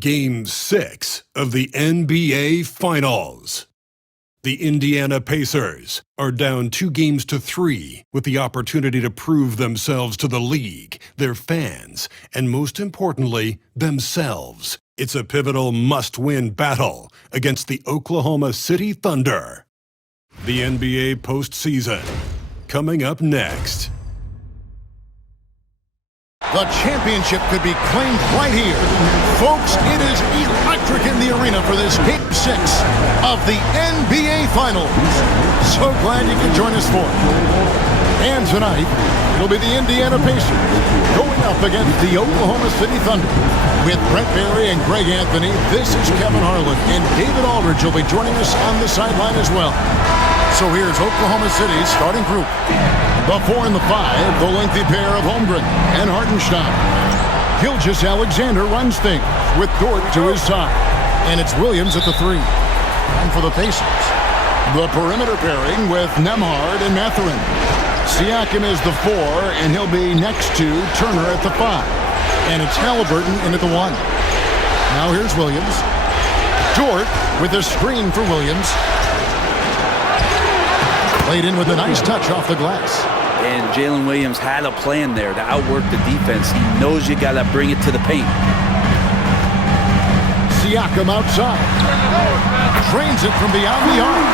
Game 6 of the NBA Finals. The Indiana Pacers are down 2-3 with the opportunity to prove themselves to the league, their fans, and most importantly, themselves. It's a pivotal must-win battle against the Oklahoma City Thunder. The NBA postseason, coming up next. The championship could be claimed right here. Folks, it is electric in the arena for this Game 6 of the NBA Finals. So glad you could join us for it. And tonight, it'll be the Indiana Pacers going up against the Oklahoma City Thunder. With Brent Barry and Greg Anthony, this is Kevin Harlan, and David Aldridge will be joining us on the sideline as well. So here's Oklahoma City's starting group. The 4 and the 5, the lengthy pair of Holmgren and Hartenstein. Gilgeous-Alexander runs things with Dort to his side. And it's Williams at the 3. And for the Pacers, the perimeter pairing with Nembhard and Mathurin. Siakam is the 4, and he'll be next to Turner at the 5. And it's Halliburton in at the 1. Now here's Williams. Dort with a screen for Williams. Played in with a nice touch off the glass. And Jalen Williams had a plan there to outwork the defense. He knows you got to bring it to the paint. Siakam outside. Trains it from beyond the arc.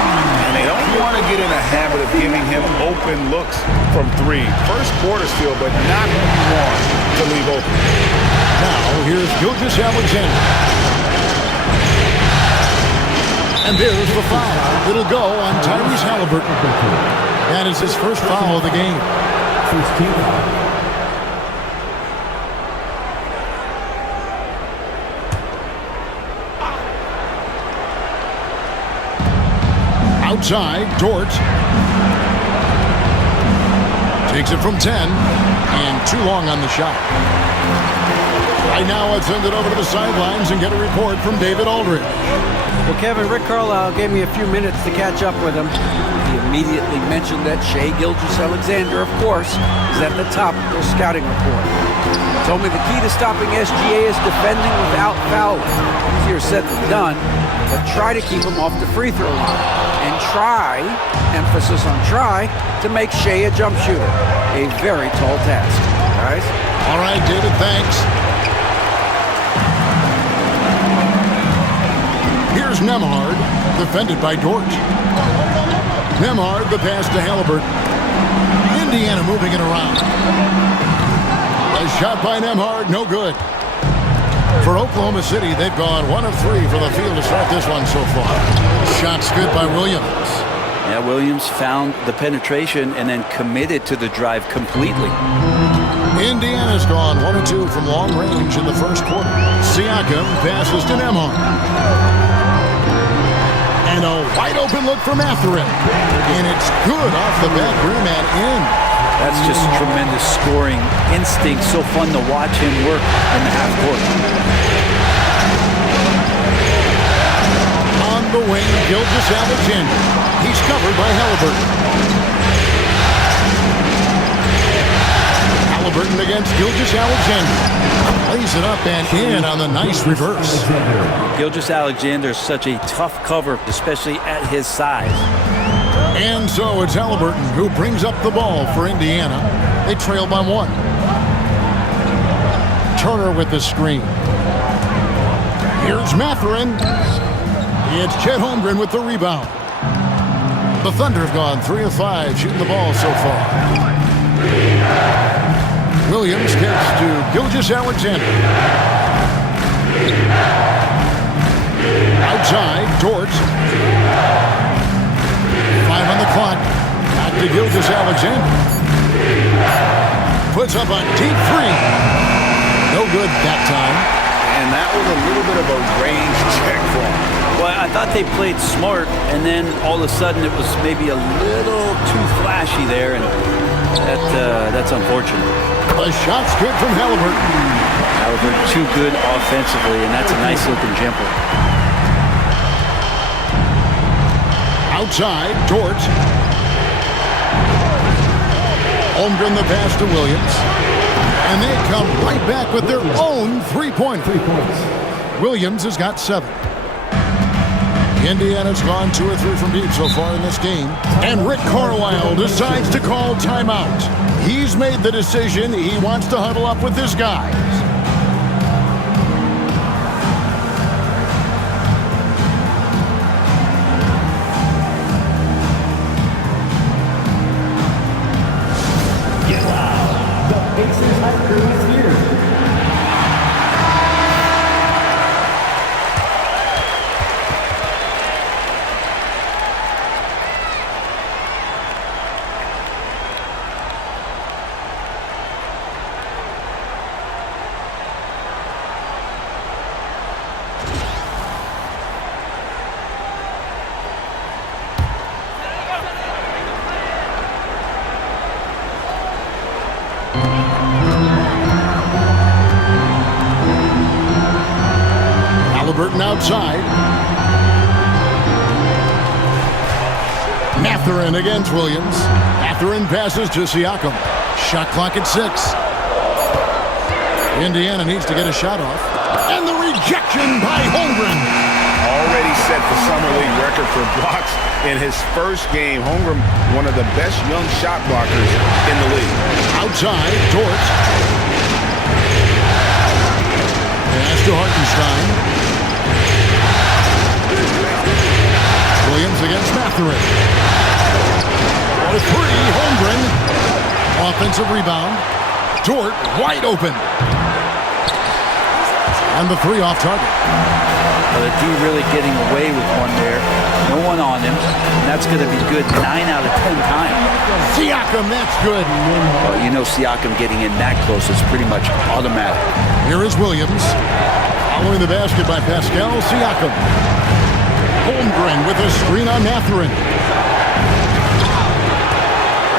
And they don't want to get in a habit of giving him open looks from 3. First quarter still, but not what you want to leave open. Now here's Gilgeous-Alexander. And there's the foul. It'll go on Tyrese Halliburton. That is his first foul of the game. Outside, Dort. Takes it from 10. And too long on the shot. Right now, let's send it over to the sidelines and get a report from David Aldridge. Well, Kevin, Rick Carlisle gave me a few minutes to catch up with him. He immediately mentioned that Shai Gilgeous-Alexander, of course, is at the top of their scouting report. He told me the key to stopping SGA is defending without fouling. Easier said than done, but try to keep him off the free throw line. And try, emphasis on try, to make Shai a jump shooter. A very tall task, guys. All right, David, thanks. Here's Nembhard, defended by Dort. Nembhard, the pass to Halliburton. Indiana moving it around. A shot by Nembhard, no good. For Oklahoma City, they've gone 1 of 3 from the field to start this one so far. Shot's good by Williams. Yeah, Williams found the penetration and then committed to the drive completely. Indiana's gone 1 of 2 from long range in the first quarter. Siakam passes to Nembhard. And a wide-open look for Mathurin. And it's good off the back rim and in. That's just tremendous scoring instinct. So fun to watch him work in the half court. On the wing, Gilgeous-Alexander. He's covered by Halliburton. Halliburton against Gilgeous-Alexander. Plays it up and in on the nice reverse. Gilgeous-Alexander is such a tough cover, especially at his size. And so it's Halliburton who brings up the ball for Indiana. They trail by 1. Turner with the screen. Here's Mathurin. It's Chet Holmgren with the rebound. The Thunder have gone 3 of 5 shooting the ball so far. Williams gets to Gilgeous-Alexander. Outside, Dort. 5 on the clock. Back to Gilgeous-Alexander. Puts up a deep 3. No good that time. And that was a little bit of a range check for him. Well, I thought they played smart, and then all of a sudden it was maybe a little too flashy there, and that's unfortunate. The shot's good from Halliburton. Halliburton too good offensively, and that's a nice looking jumper. Outside, Dort. Holmgren the pass to Williams. And they come right back with their own 3-point. Williams has got 7. Indiana's gone 2 or 3 from deep so far in this game. And Rick Carlisle decides to call timeout. He's made the decision. He wants to huddle up with his guys. Outside. Mathurin against Williams. Mathurin passes to Siakam. Shot clock at 6. Indiana needs to get a shot off. And the rejection by Holmgren. Already set the Summer League record for blocks in his first game. Holmgren, one of the best young shot blockers in the league. Outside, Dort. Pass to Hartenstein. Williams against Mathurin. For 3, Holmgren. Offensive rebound. Dort wide open. And the 3 off target. Well, the D really getting away with one there. No one on him. And that's going to be good 9 out of 10 times. Siakam, that's good. Well, you know Siakam getting in that close is pretty much automatic. Here is Williams. Following the basket by Pascal Siakam. Holmgren with a screen on Mathurin.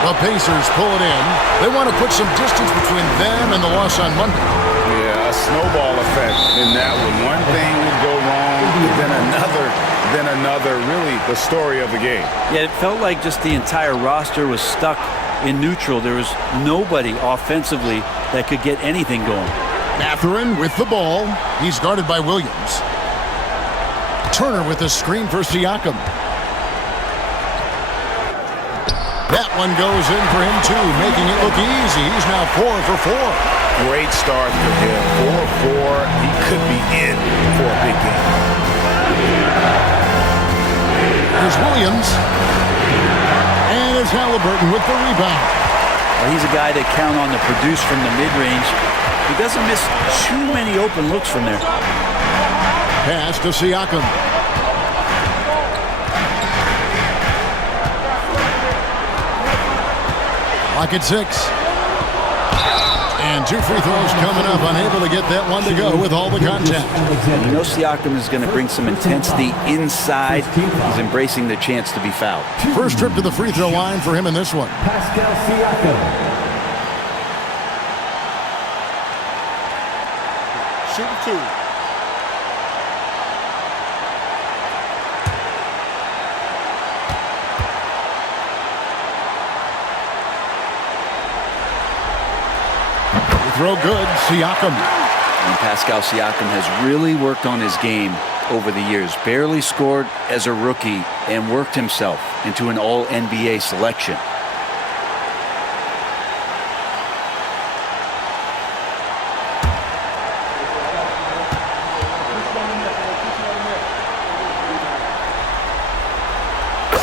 The Pacers pull it in. They want to put some distance between them and the loss on Monday. Yeah, a snowball effect in that one. One thing would go wrong, then another. Really the story of the game. Yeah, it felt like just the entire roster was stuck in neutral. There was nobody offensively that could get anything going. Mathurin with the ball. He's guarded by Williams. Turner with the screen for Siakam. That one goes in for him too, making it look easy. He's now 4 for 4. Great start for him. 4-4. He could be in for a big game. There's Williams. And it's Halliburton with the rebound. Well, he's a guy that count on to produce from the mid-range. He doesn't miss too many open looks from there. Pass to Siakam. Clock at 6. And 2 free throws coming up. Unable to get that one to go with all the contact. You know Siakam is going to bring some intensity inside. He's embracing the chance to be fouled. First trip to the free throw line for him in this one. Pascal Siakam. Shooting 2. Throw good, Siakam. And Pascal Siakam has really worked on his game over the years. Barely scored as a rookie and worked himself into an All-NBA selection.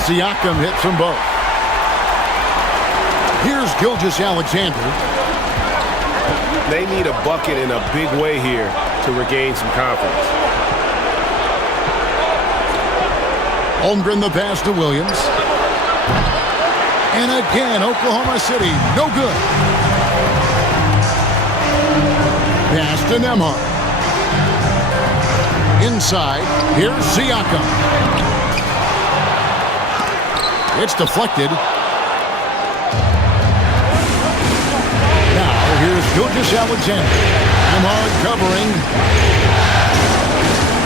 Siakam hits them both. Here's Gilgeous-Alexander. They need a bucket in a big way here to regain some confidence. Holmgren the pass to Williams. And again, Oklahoma City, no good. Pass to Nembhard. Inside, here's Siakam. It's deflected. Here's Gilgeous-Alexander. Nembhard covering.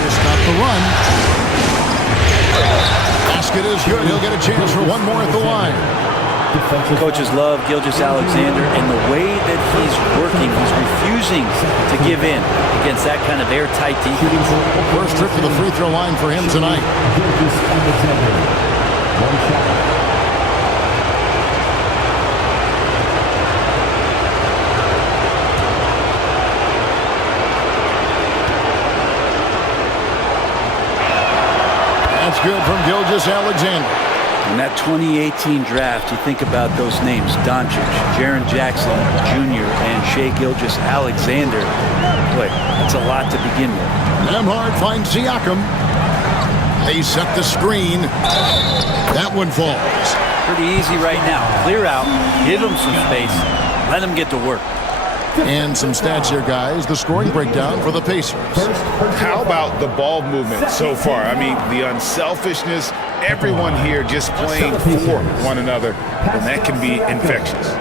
Just got the run. Basket is good. He'll get a chance for one more at the line. Coaches love Gilgeous-Alexander, and the way that he's working, he's refusing to give in against that kind of airtight defense. First trip to the free throw line for him tonight. Gilgeous-Alexander, one shot. That's good from Gilgeous-Alexander. In that 2018 draft, you think about those names, Doncic, Jaren Jackson Jr., and Shai Gilgeous-Alexander. Boy, that's a lot to begin with. Nembhard finds Siakam. They set the screen. That one falls. Pretty easy right now. Clear out, give him some space, let him get to work. And some stats here, guys. The scoring breakdown for the Pacers. How about the ball movement so far? I mean, the unselfishness, everyone here just playing for one another, and that can be infectious.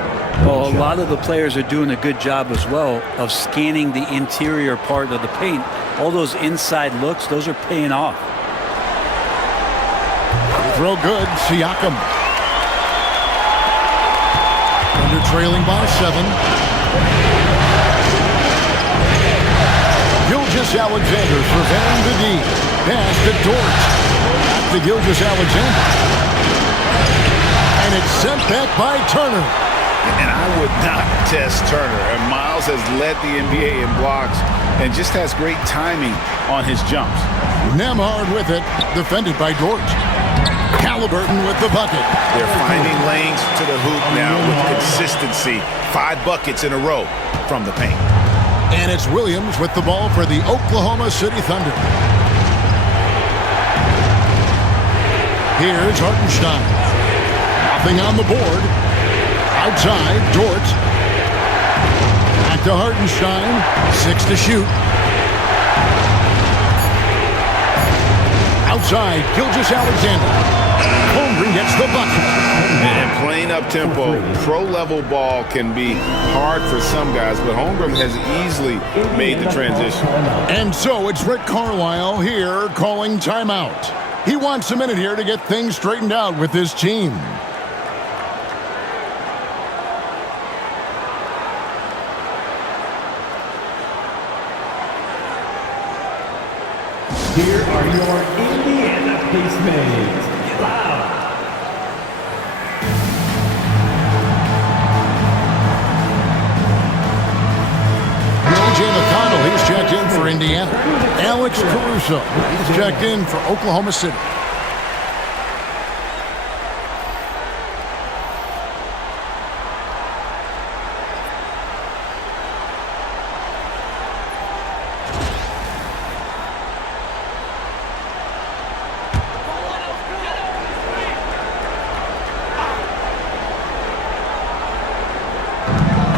Well, a lot of the players are doing a good job as well of scanning the interior part of the paint. All those inside looks, those are paying off. Throw good, Siakam. Under trailing by 7. Gilgeous-Alexander surveying the D. Pass to Dort. Back to Gilgeous-Alexander. And it's sent back by Turner. And I would not test Turner. And Miles has led the NBA in blocks and just has great timing on his jumps. Nembhard with it, defended by Dort. Halliburton with the bucket. They're finding lanes to the hoop now with consistency. 5 buckets in a row from the paint. And it's Williams with the ball for the Oklahoma City Thunder. Here's Hartenstein. Nothing on the board. Outside, Dort. Back to Hartenstein. 6 to shoot. Outside, Gilgeous-Alexander. Holmgren gets the bucket. And playing up-tempo, pro-level ball can be hard for some guys, but Holmgren has easily made the transition. And so it's Rick Carlisle here calling timeout. He wants a minute here to get things straightened out with his team. Here are your Indiana Pacemates. Get loud. T.J. McConnell, he's checked in for Indiana. Alex Caruso, he's checked in for Oklahoma City.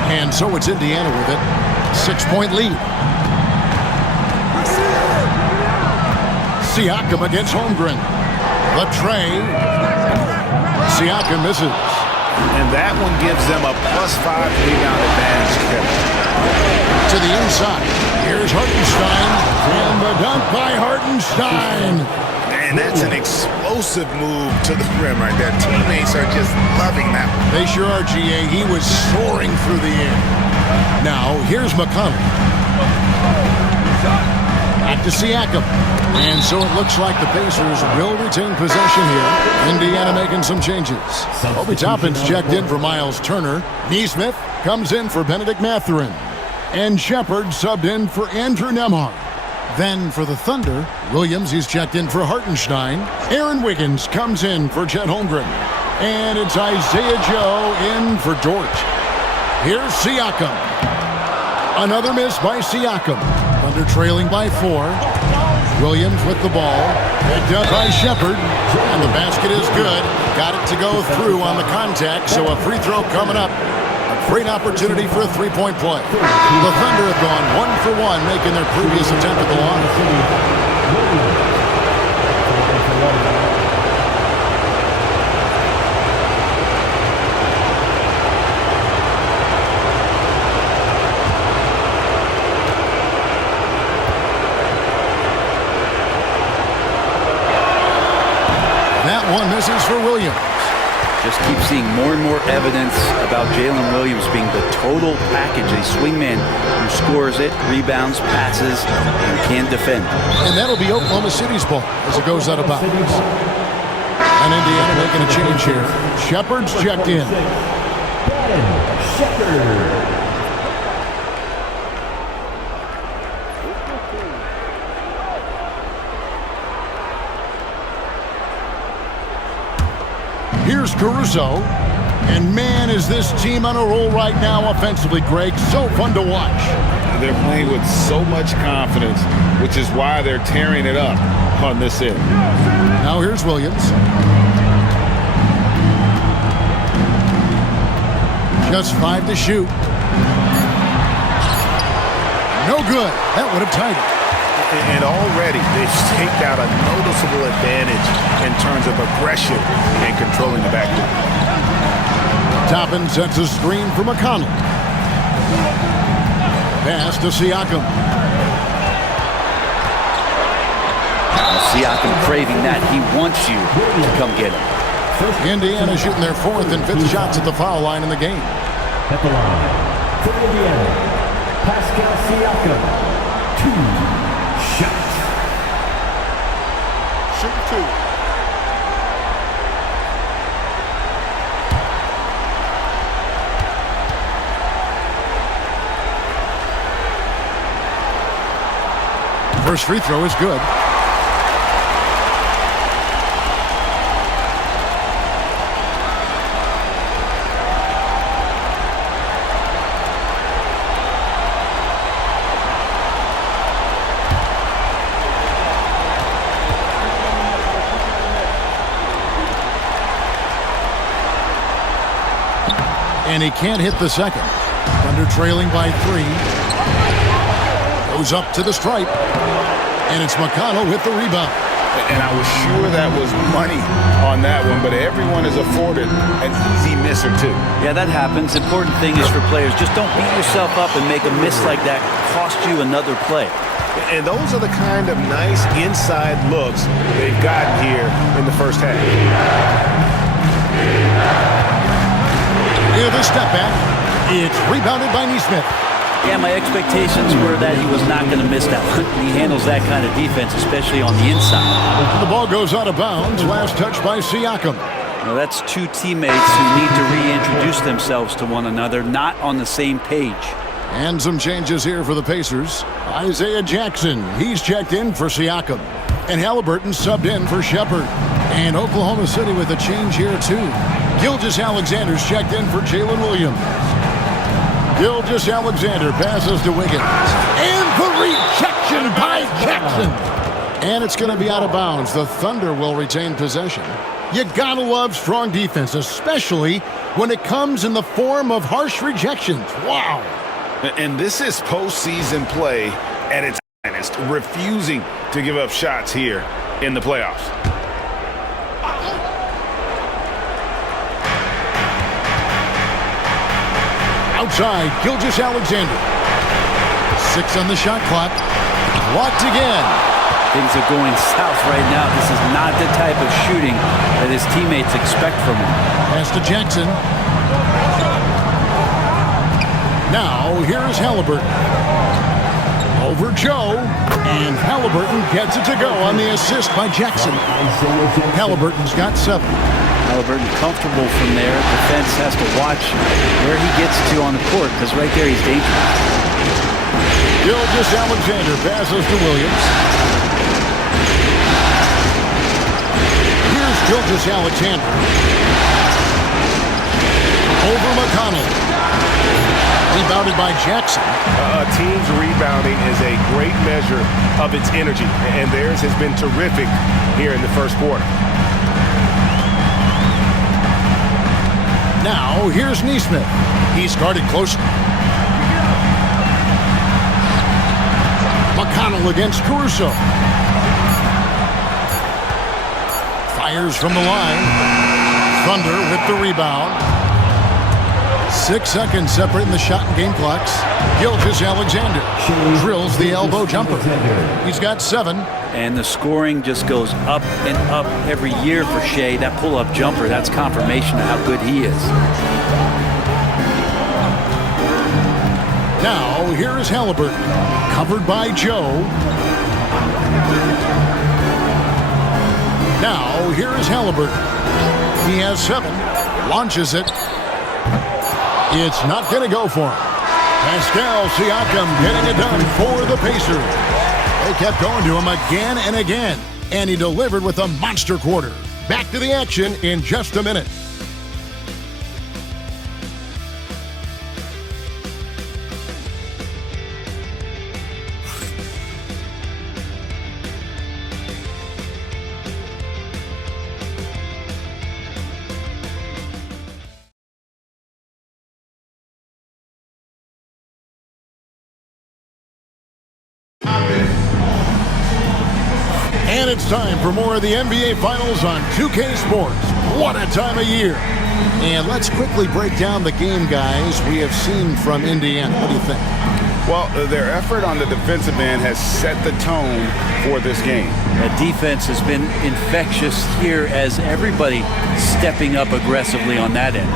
And so it's Indiana with it. 6-point lead. Siakam against Holmgren. The tray. Siakam misses. And that one gives them a +5 rebound advantage. To the inside. Here's Hartenstein. And the dunk by Hartenstein. Man, that's an explosive move to the rim right there. Teammates are just loving that one. They sure are, GA. He was soaring through the air. Now, here's McConnell. Back to Siakam. And so it looks like the Pacers will retain possession here. Indiana making some changes. Obi Toppin's checked in for Miles Turner. Neesmith comes in for Benedict Mathurin. And Shepard subbed in for Andrew Nembhard. Then for the Thunder, Williams, he's checked in for Hartenstein. Aaron Wiggins comes in for Chet Holmgren. And it's Isaiah Joe in for Dort. Here's Siakam. Another miss by Siakam. Thunder trailing by 4. Williams with the ball. Picked up by Shepard. And the basket is good. Got it to go through on the contact, so a free throw coming up. A great opportunity for a three-point play. The Thunder have gone 1 for 1, making their previous attempt at the line. That one misses for Williams. Just keep seeing more and more evidence about Jalen Williams being the total package, a swingman who scores it, rebounds, passes, and can defend. And that'll be Oklahoma City's ball as it goes out of bounds. And Indiana making a change here. Shepard's checked in. Here's Caruso. And man, is this team on a roll right now offensively, Greg. So fun to watch. They're playing with so much confidence, which is why they're tearing it up on this end. Now here's Williams. Just 5 to shoot. No good. That would have tied it. And already they've staked out a noticeable advantage in terms of aggression and controlling the backcourt. Toppin sets a screen for McConnell. Pass to Siakam. Siakam craving that. He wants you to come get him. Indiana shooting their 4th and 5th shots at the foul line in the game. At the line, for Indiana, Pascal Siakam, 2 shots. Shoot 2. First free throw is good. And he can't hit the second. Thunder trailing by 3. Goes up to the stripe. And it's McConnell with the rebound. And I was sure that was money on that one, but everyone is afforded an easy miss or 2. Yeah, that happens. Important thing is for players, just don't beat yourself up and make a miss like that cost you another play. And those are the kind of nice inside looks they've gotten here in the first half. Here's the step back. It's rebounded by Nesmith. Yeah, my expectations were that he was not going to miss that one. He handles that kind of defense, especially on the inside. The ball goes out of bounds. Last touch by Siakam. Now that's 2 teammates who need to reintroduce themselves to one another, not on the same page. And some changes here for the Pacers. Isaiah Jackson, he's checked in for Siakam. And Halliburton subbed in for Shepard. And Oklahoma City with a change here too. Gilgeous-Alexander's checked in for Jalen Williams. Gilgeous-Alexander passes to Wiggins. And the rejection by Jackson. And it's going to be out of bounds. The Thunder will retain possession. You gotta love strong defense, especially when it comes in the form of harsh rejections. Wow. And this is postseason play at its finest, refusing to give up shots here in the playoffs. Outside, Gilgeous-Alexander. 6 on the shot clock. Blocked again. Things are going south right now. This is not the type of shooting that his teammates expect from him. Pass to Jackson. Now, here's Halliburton. Over Joe. And Halliburton gets it to go on the assist by Jackson. Halliburton's got 7. Halliburton comfortable from there. Defense has to watch where he gets to on the court, because right there he's dangerous. Gilgeous-Alexander passes to Williams. Here's Gilgeous-Alexander. Over McConnell. Rebounded by Jackson. A team's rebounding is a great measure of its energy, and theirs has been terrific here in the first quarter. Now, here's Nesmith. He's guarded closely. McConnell against Caruso. Fires from the line. Thunder with the rebound. 6 seconds separating the shot and game clocks. Gilgeous-Alexander drills the elbow jumper. He's got 7. And the scoring just goes up and up every year for Shea. That pull-up jumper, that's confirmation of how good he is. Now, here is Halliburton, covered by Joe. Now, here is Halliburton. He has 7, launches it. It's not going to go for him. Pascal Siakam getting it done for the Pacers. They kept going to him again and again, and he delivered with a monster quarter. Back to the action in just a minute. And it's time for more of the NBA Finals on 2K Sports. What a time of year. And let's quickly break down the game, guys, we have seen from Indiana. What do you think? Well, their effort on the defensive end has set the tone for this game. The defense has been infectious here as everybody stepping up aggressively on that end.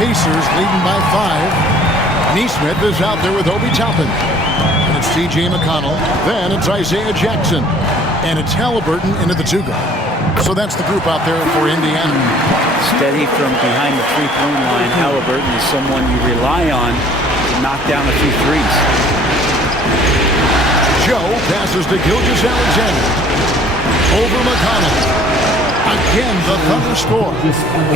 Pacers leading by 5. Neesmith is out there with Obi Toppin. And it's T.J. McConnell. Then it's Isaiah Jackson. And it's Halliburton into the 2-guard. So that's the group out there for Indiana. Steady from behind the three-point line. Halliburton is someone you rely on to knock down a few threes. Joe passes to Gilgeous-Alexander. Over McConnell. Again, the Thunder score.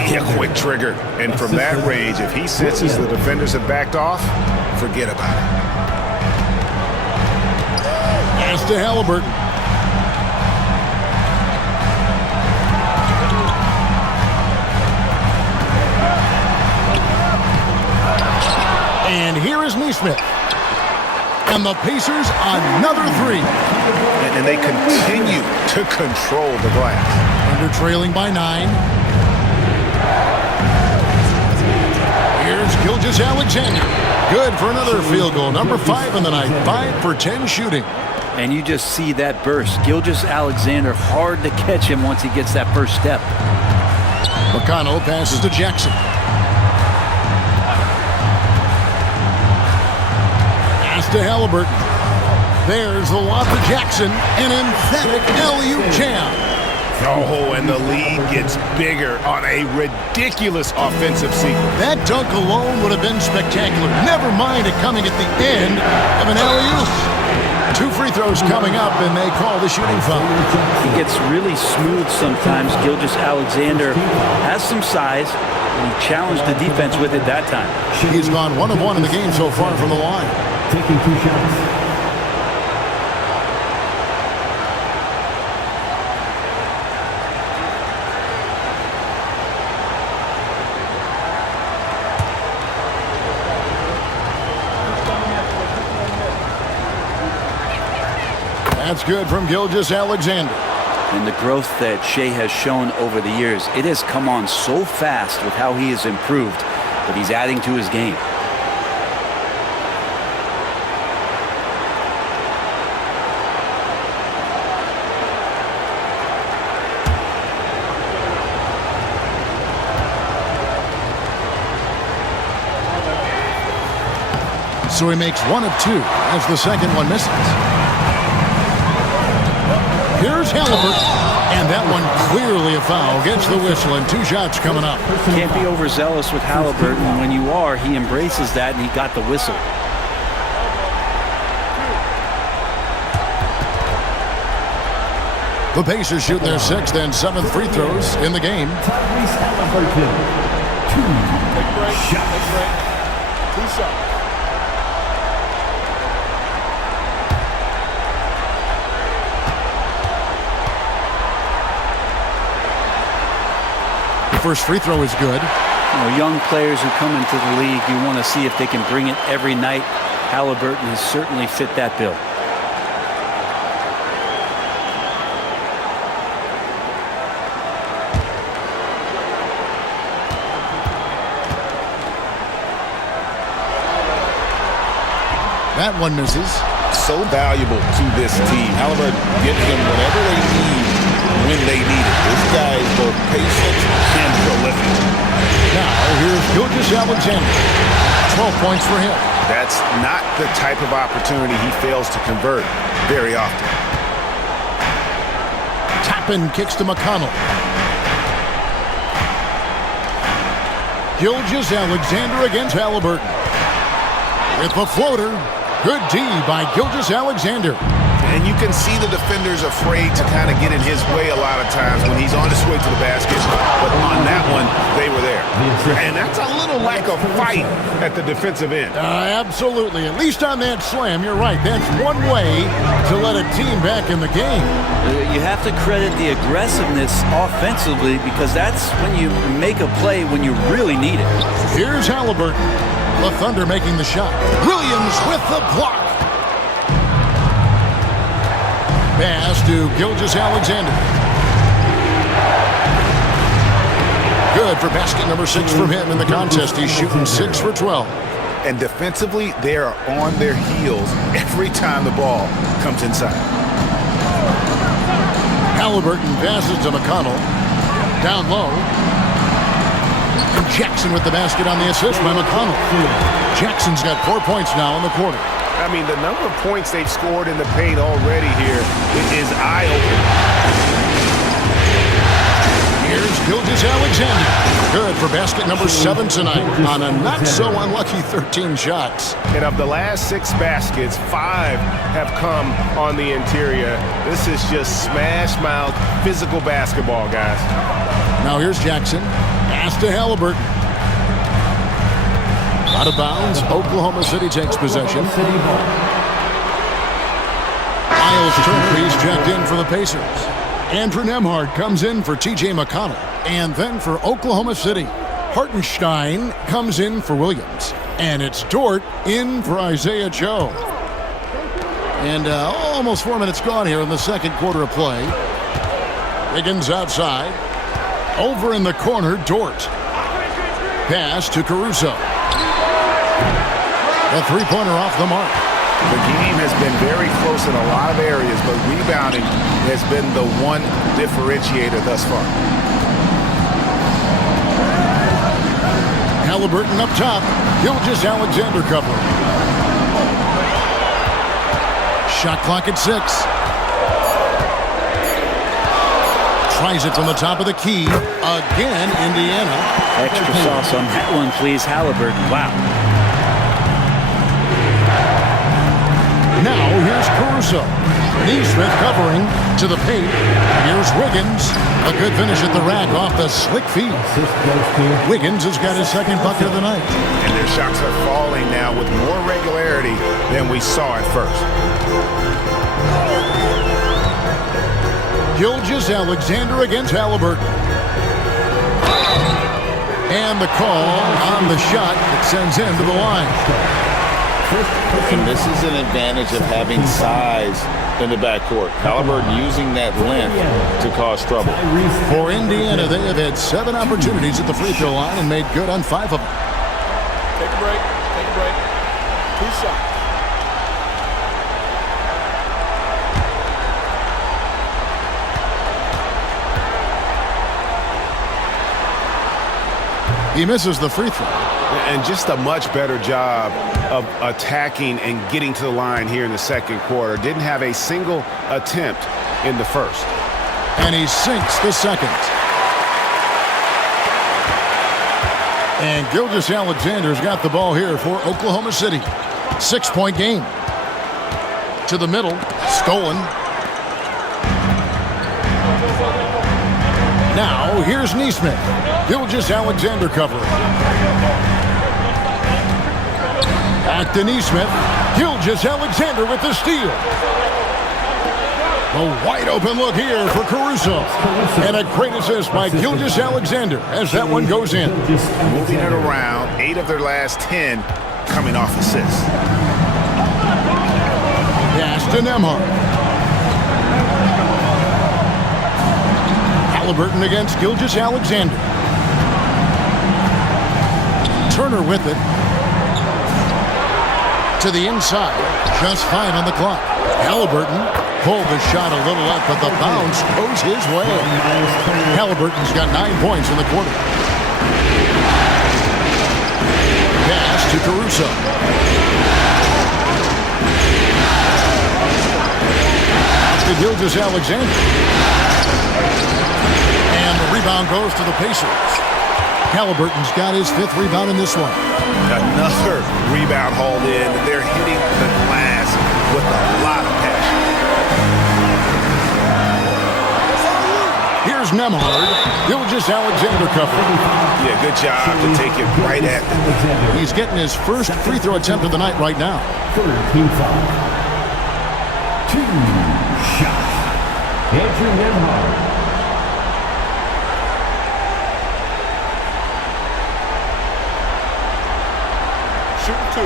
Yeah, quick trigger. And from that range, if he senses the defenders have backed off, forget about it. Pass to Halliburton. And here is Neesmith. And the Pacers another 3. And they continue to control the glass. Under trailing by 9. Here's Gilgeous-Alexander. Good for another field goal. Number 5 in the night. 5 for 10 shooting. And you just see that burst. Gilgeous-Alexander, hard to catch him once he gets that first step. McConnell passes to Jackson. Pass to Halliburton. There's the lob to Jackson. An emphatic alley-oop jam. Oh, and the lead gets bigger on a ridiculous offensive sequence. That dunk alone would have been spectacular. Never mind it coming at the end of an alley-oop. 2 free throws coming up, and they call the shooting foul. He gets really smooth sometimes. Gilgeous-Alexander has some size, and he challenged the defense with it that time. He's gone 1 of 1 in the game so far from the line. Taking 2 shots. That's good from Gilgeous-Alexander. And the growth that Shea has shown over the years, it has come on so fast with how he has improved, but he's adding to his game. So he makes 1 of 2 as the second one misses. Here's Halliburton, and that one clearly a foul. Gets the whistle, and 2 shots coming up. Can't be overzealous with Halliburton. When you are, he embraces that, and he got the whistle. The Pacers shoot their 6th and 7th free throws in the game. Tyrese Halliburton. 2 shots. 2 shots. First free throw is good. You know, young players who come into the league, you want to see if they can bring it every night. Halliburton has certainly fit that bill. That one misses. So valuable to this team. Halliburton gives them whatever they need when they need it. This guy is both patient and prolific. Now, here's Gilgeous-Alexander. 12 points for him. That's not the type of opportunity he fails to convert very often. Tappan kicks to McConnell. Gilgeous-Alexander against Halliburton. With the floater. Good D by Gilgeous-Alexander. And you can see the defender's afraid to kind of get in his way a lot of times when he's on his way to the basket. But on that one, they were there. And that's a little lack of fight at the defensive end. Absolutely. At least on that slam, you're right. That's one way to let a team back in the game. You have to credit the aggressiveness offensively because that's when you make a play when you really need it. Here's Halliburton. The Thunder making the shot. Williams with the block. Pass to Gilgeous-Alexander. Good for basket number 6 from him in the contest. He's shooting 6 for 12. And defensively, they are on their heels every time the ball comes inside. Halliburton passes to McConnell. Down low. And Jackson with the basket on the assist by McConnell. Jackson's got 4 points now in the quarter. I mean, the number of points they've scored in the paint already here is eye-opening. Here's Gilgeous-Alexander. Good for basket number 7 tonight on a not-so-unlucky 13 shots. And of the last 6 baskets, 5 have come on the interior. This is just smash-mouth, physical basketball, guys. Now here's Jackson. Pass to Halliburton. Out of bounds. Oklahoma City takes possession. Miles Turner, he's checked in for the Pacers. Andrew Nembhard comes in for T.J. McConnell. And then for Oklahoma City, Hartenstein comes in for Williams. And it's Dort in for Isaiah Joe. And almost 4 minutes gone here in the second quarter of play. Higgins outside. Over in the corner, Dort. Pass to Caruso. A three-pointer off the mark. The game has been very close in a lot of areas, but rebounding has been the one differentiator thus far. Halliburton up top. Gilgeous-Alexander covering. Shot clock at 6. Tries it from the top of the key. Again, Indiana. Extra sauce on that one, please, Halliburton. Wow. Now, here's Caruso. Neesmith covering to the paint. Here's Wiggins. A good finish at the rack off the slick feed. Wiggins has got his second bucket of the night. And their shots are falling now with more regularity than we saw at first. Gilgeous-Alexander against Halliburton. And the call on the shot that sends him to the line. And this is an advantage of having size in the backcourt. Halliburton using that length to cause trouble. For Indiana, they have had 7 opportunities at the free throw line and made good on 5 of them. Take a break. Take a break. 2 shots. He misses the free throw. And just a much better job of attacking and getting to the line here in the second quarter. Didn't have a single attempt in the first. And he sinks the second. And Gilgeous-Alexander's got the ball here for Oklahoma City. 6-point game. To the middle. Stolen. Now, here's Neesmith. Gilgeous-Alexander covering. Back to Neesmith. Gilgeous-Alexander with the steal. A wide open look here for Caruso. And a great assist by Gilgeous-Alexander as that one goes in. Moving it around, 8 of their last 10 coming off assists. Pass to Nembhard. Halliburton against Gilgeous-Alexander. Turner with it. To to the inside. Just fine on the clock. Halliburton pulled the shot a little up, but the bounce goes his way. Halliburton's got 9 points in the quarter. Pass to Caruso. To Gilgeous-Alexander. And the rebound goes to the Pacers. Halliburton's got his 5th rebound in this one. Another rebound hauled in. They're hitting the glass with a lot of passion. Here's Nemhard. Gilgeous-Alexander covered. Yeah, good job to take it right at them. He's getting his first free throw attempt of the night right now. Third team foul. 2 shots. Andrew Nemhard. Shooting 2.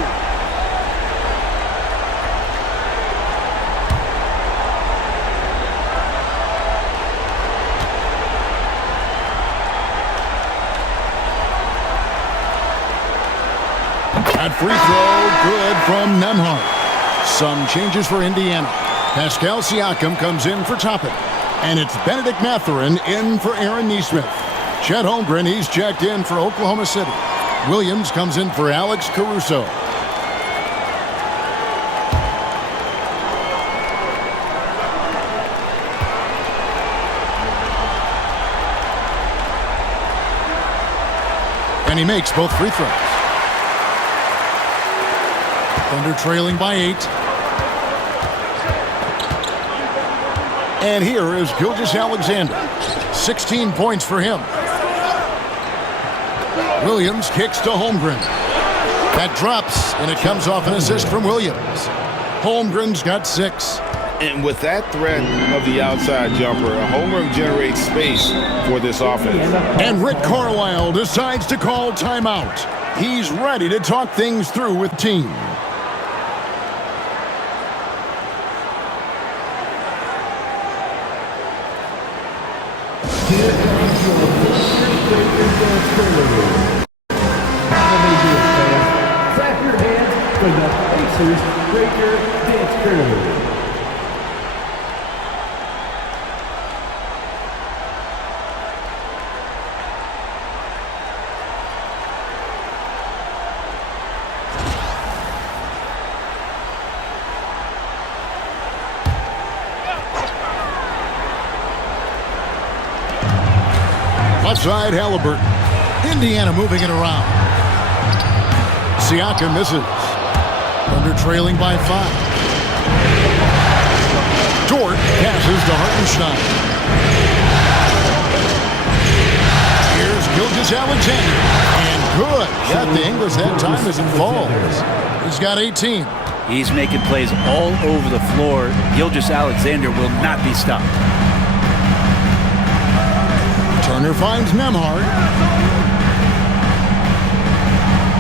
That free throw, good from Nemhard. Some changes for Indiana. Pascal Siakam comes in for Toppin. And it's Benedict Mathurin in for Aaron Nesmith. Chet Holmgren, he's checked in for Oklahoma City. Williams comes in for Alex Caruso. And he makes both free throws. Thunder trailing by 8. And here is Gilgeous-Alexander. 16 points for him. Williams kicks to Holmgren. That drops, and it comes off an assist from Williams. Holmgren's got 6. And with that threat of the outside jumper, Holmgren generates space for this offense. And Rick Carlisle decides to call timeout. He's ready to talk things through with team. Clap your hands for the Pacers Breaker Dance Crew. Left side, Halliburton. Indiana moving it around. Siakam misses. Thunder trailing by 5. Dort passes to Hartenstein. Here's Gilgeous-Alexander. And good. Got the English that time as it falls. He's got 18. He's making plays all over the floor. Gilgeous-Alexander will not be stopped. Turner finds Nemhard.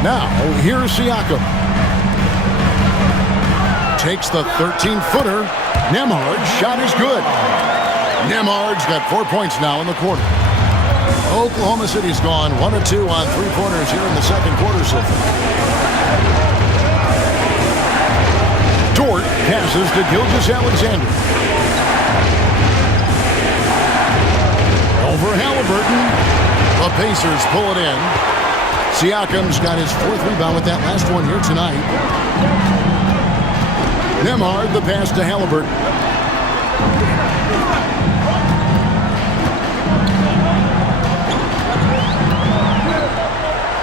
Now, here's Siakam. Takes the 13-footer. Nemhard's shot is good. Nemhard's got 4 points now in the quarter. Oklahoma City's gone 1 of 2 on 3-pointers here in the second quarter so far. Dort passes to Gilgeous-Alexander. Over Halliburton. The Pacers pull it in. Siakam's got his 4th rebound with that last one here tonight. Nemhard, the pass to Halliburton.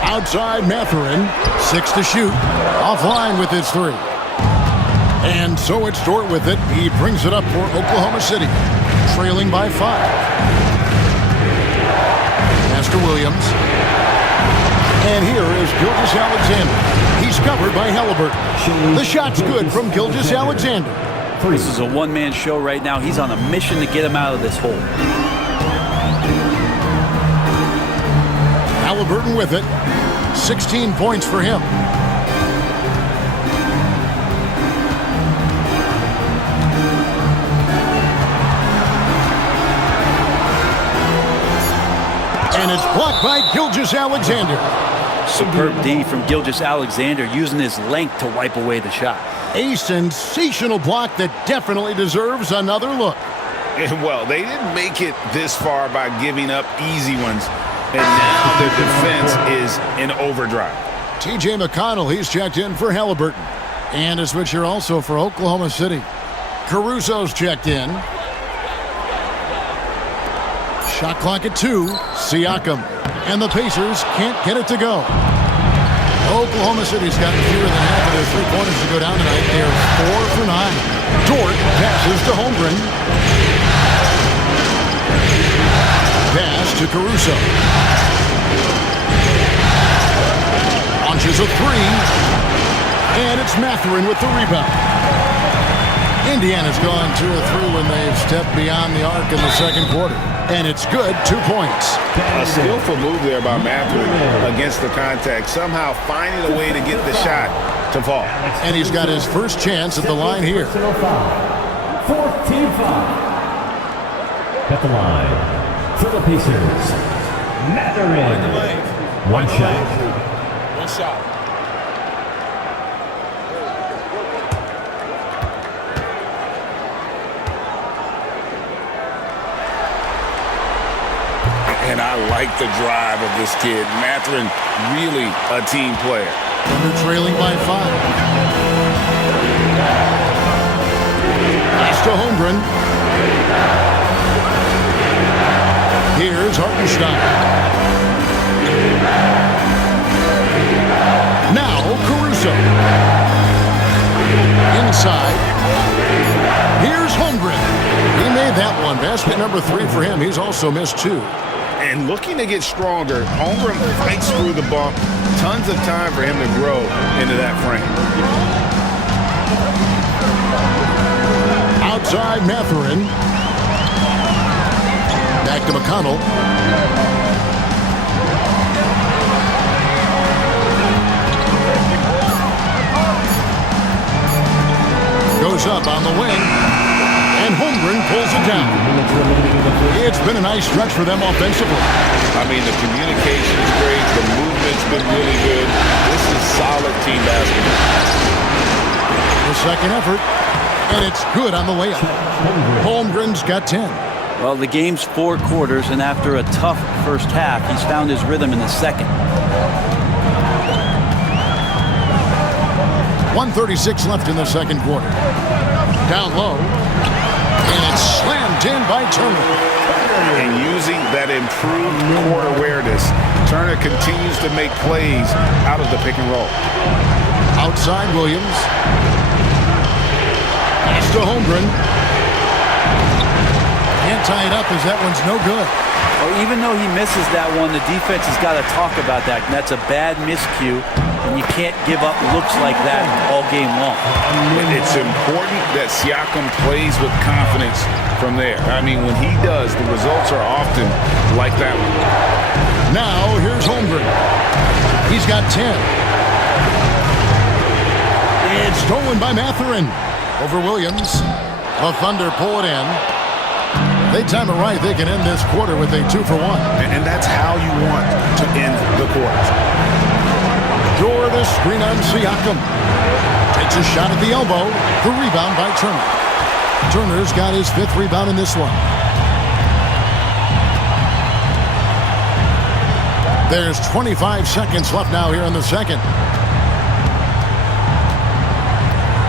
Outside Mathurin. 6 to shoot. Offline with his 3. And so it's Dort with it. He brings it up for Oklahoma City. Trailing by 5. To Williams. And here is Gilgeous-Alexander. He's covered by Halliburton. The shot's good from Gilgeous-Alexander. This is a one-man show right now. He's on a mission to get him out of this hole. Halliburton with it. 16 points for him. And it's blocked by Gilgeous-Alexander. Superb D from Gilgeous-Alexander, using his length to wipe away the shot. A sensational block that definitely deserves another look. Well, they didn't make it this far by giving up easy ones, and now their defense is in overdrive. T.J. McConnell, he's checked in for Halliburton. And a switcher also for Oklahoma City. Caruso's checked in. Shot clock at 2. Siakam. And the Pacers can't get it to go. Oklahoma City's gotten fewer than half of their three-pointers to go down tonight. They're 4 for 9. Dort passes to Holmgren. Pass to Caruso. Launches a 3. And it's Mathurin with the rebound. Indiana's gone 2 of 3 when they've stepped beyond the arc in the second quarter. And it's good, 2 points. A skillful move there by Mathurin against the contact, somehow finding a way to get the shot to fall. And he's got his first chance at the line here. 14 foul. At the line for the Pacers, Mathurin. One shot. One shot. And I like the drive of this kid. Mathurin, really a team player. They're trailing by 5. Pass to Holmgren. Here's Hartenstein. Now Caruso. Inside. Here's Holmgren. He made that one. Basket number 3 for him. He's also missed 2. And looking to get stronger, Holmgren fights through the bump. Tons of time for him to grow into that frame. Outside Mathurin. Back to McConnell. Goes up on the wing. And Holmgren pulls it down. It's been a nice stretch for them offensively. I mean, the communication is great. The movement's been really good. This is solid team basketball. The second effort. And it's good on the layup. Holmgren's got 10. Well, the game's 4 quarters, and after a tough first half, he's found his rhythm in the second. 1:36 left in the second quarter. Down low. And it's slammed in by Turner. And using that improved court awareness, Turner continues to make plays out of the pick and roll. Outside Williams. Pass to Holmgren. Can't tie it up as that one's no good. Well, even though he misses that one, the defense has got to talk about that. And that's a bad miscue, and you can't give up looks like that all game long. It's important that Siakam plays with confidence from there. I mean, when he does, the results are often like that one. Now, here's Holmgren. He's got 10. It's stolen by Mathurin. Over Williams. The Thunder pull it in. They time it right, they can end this quarter with a 2 for 1. And that's how you want to end the quarter. Door the screen on Siakam. Takes a shot at the elbow. The rebound by Turner. Turner's got his 5th rebound in this one. There's 25 seconds left now here in the second.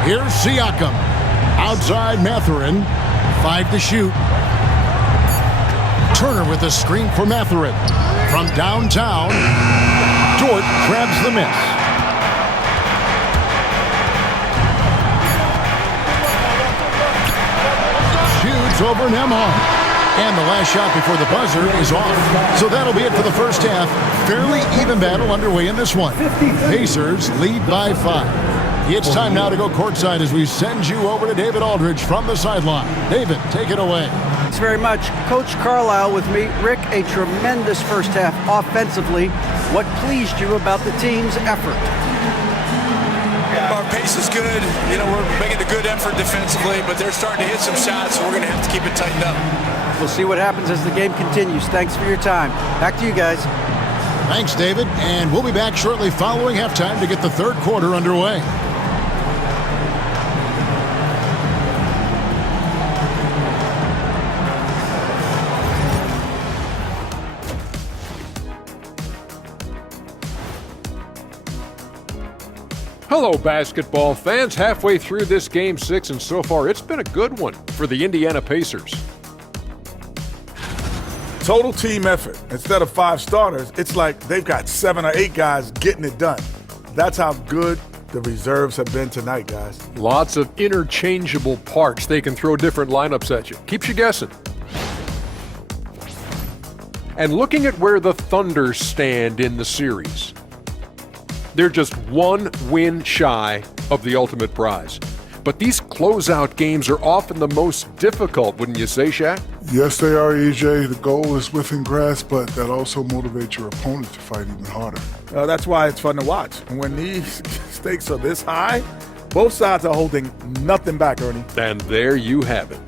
Here's Siakam. Outside Mathurin. 5 to shoot. Turner with a screen for Mathurin. From downtown, Dort grabs the miss. Shoots over Nembhard. And the last shot before the buzzer is off. So that'll be it for the first half. Fairly even battle underway in this one. Pacers lead by 5. It's time now to go courtside as we send you over to David Aldridge from the sideline. David, take it away. Thanks very much. Coach Carlisle with me. Rick, a tremendous first half offensively. What pleased you about the team's effort? Our pace is good. You know, we're making a good effort defensively, but they're starting to hit some shots, so we're going to have to keep it tightened up. We'll see what happens as the game continues. Thanks for your time. Back to you guys. Thanks, David. And we'll be back shortly following halftime to get the third quarter underway. Hello, basketball fans. Halfway through this Game 6, and so far it's been a good one for the Indiana Pacers. Total team effort. Instead of 5 starters, it's like they've got 7 or 8 guys getting it done. That's how good the reserves have been tonight, guys. Lots of interchangeable parts. They can throw different lineups at you. Keeps you guessing. And looking at where the Thunder stand in the series, they're just 1 win shy of the ultimate prize. But these closeout games are often the most difficult, wouldn't you say, Shaq? Yes, they are, EJ. The goal is within grasp, but that also motivates your opponent to fight even harder. That's why it's fun to watch. When these stakes are this high, both sides are holding nothing back, Ernie. And there you have it.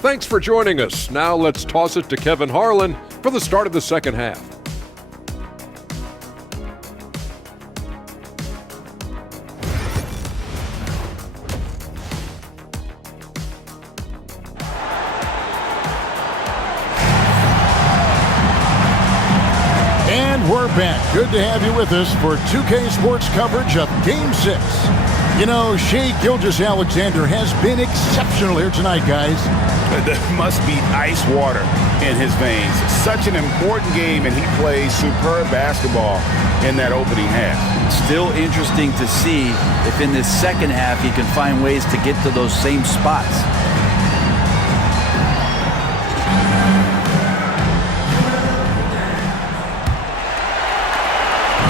Thanks for joining us. Now let's toss it to Kevin Harlan for the start of the second half. We're back. Good to have you with us for 2K Sports coverage of Game 6. You know, Shai Gilgeous-Alexander has been exceptional here tonight, guys. There must be ice water in his veins. Such an important game, and he plays superb basketball in that opening half. Still interesting to see if in this second half he can find ways to get to those same spots.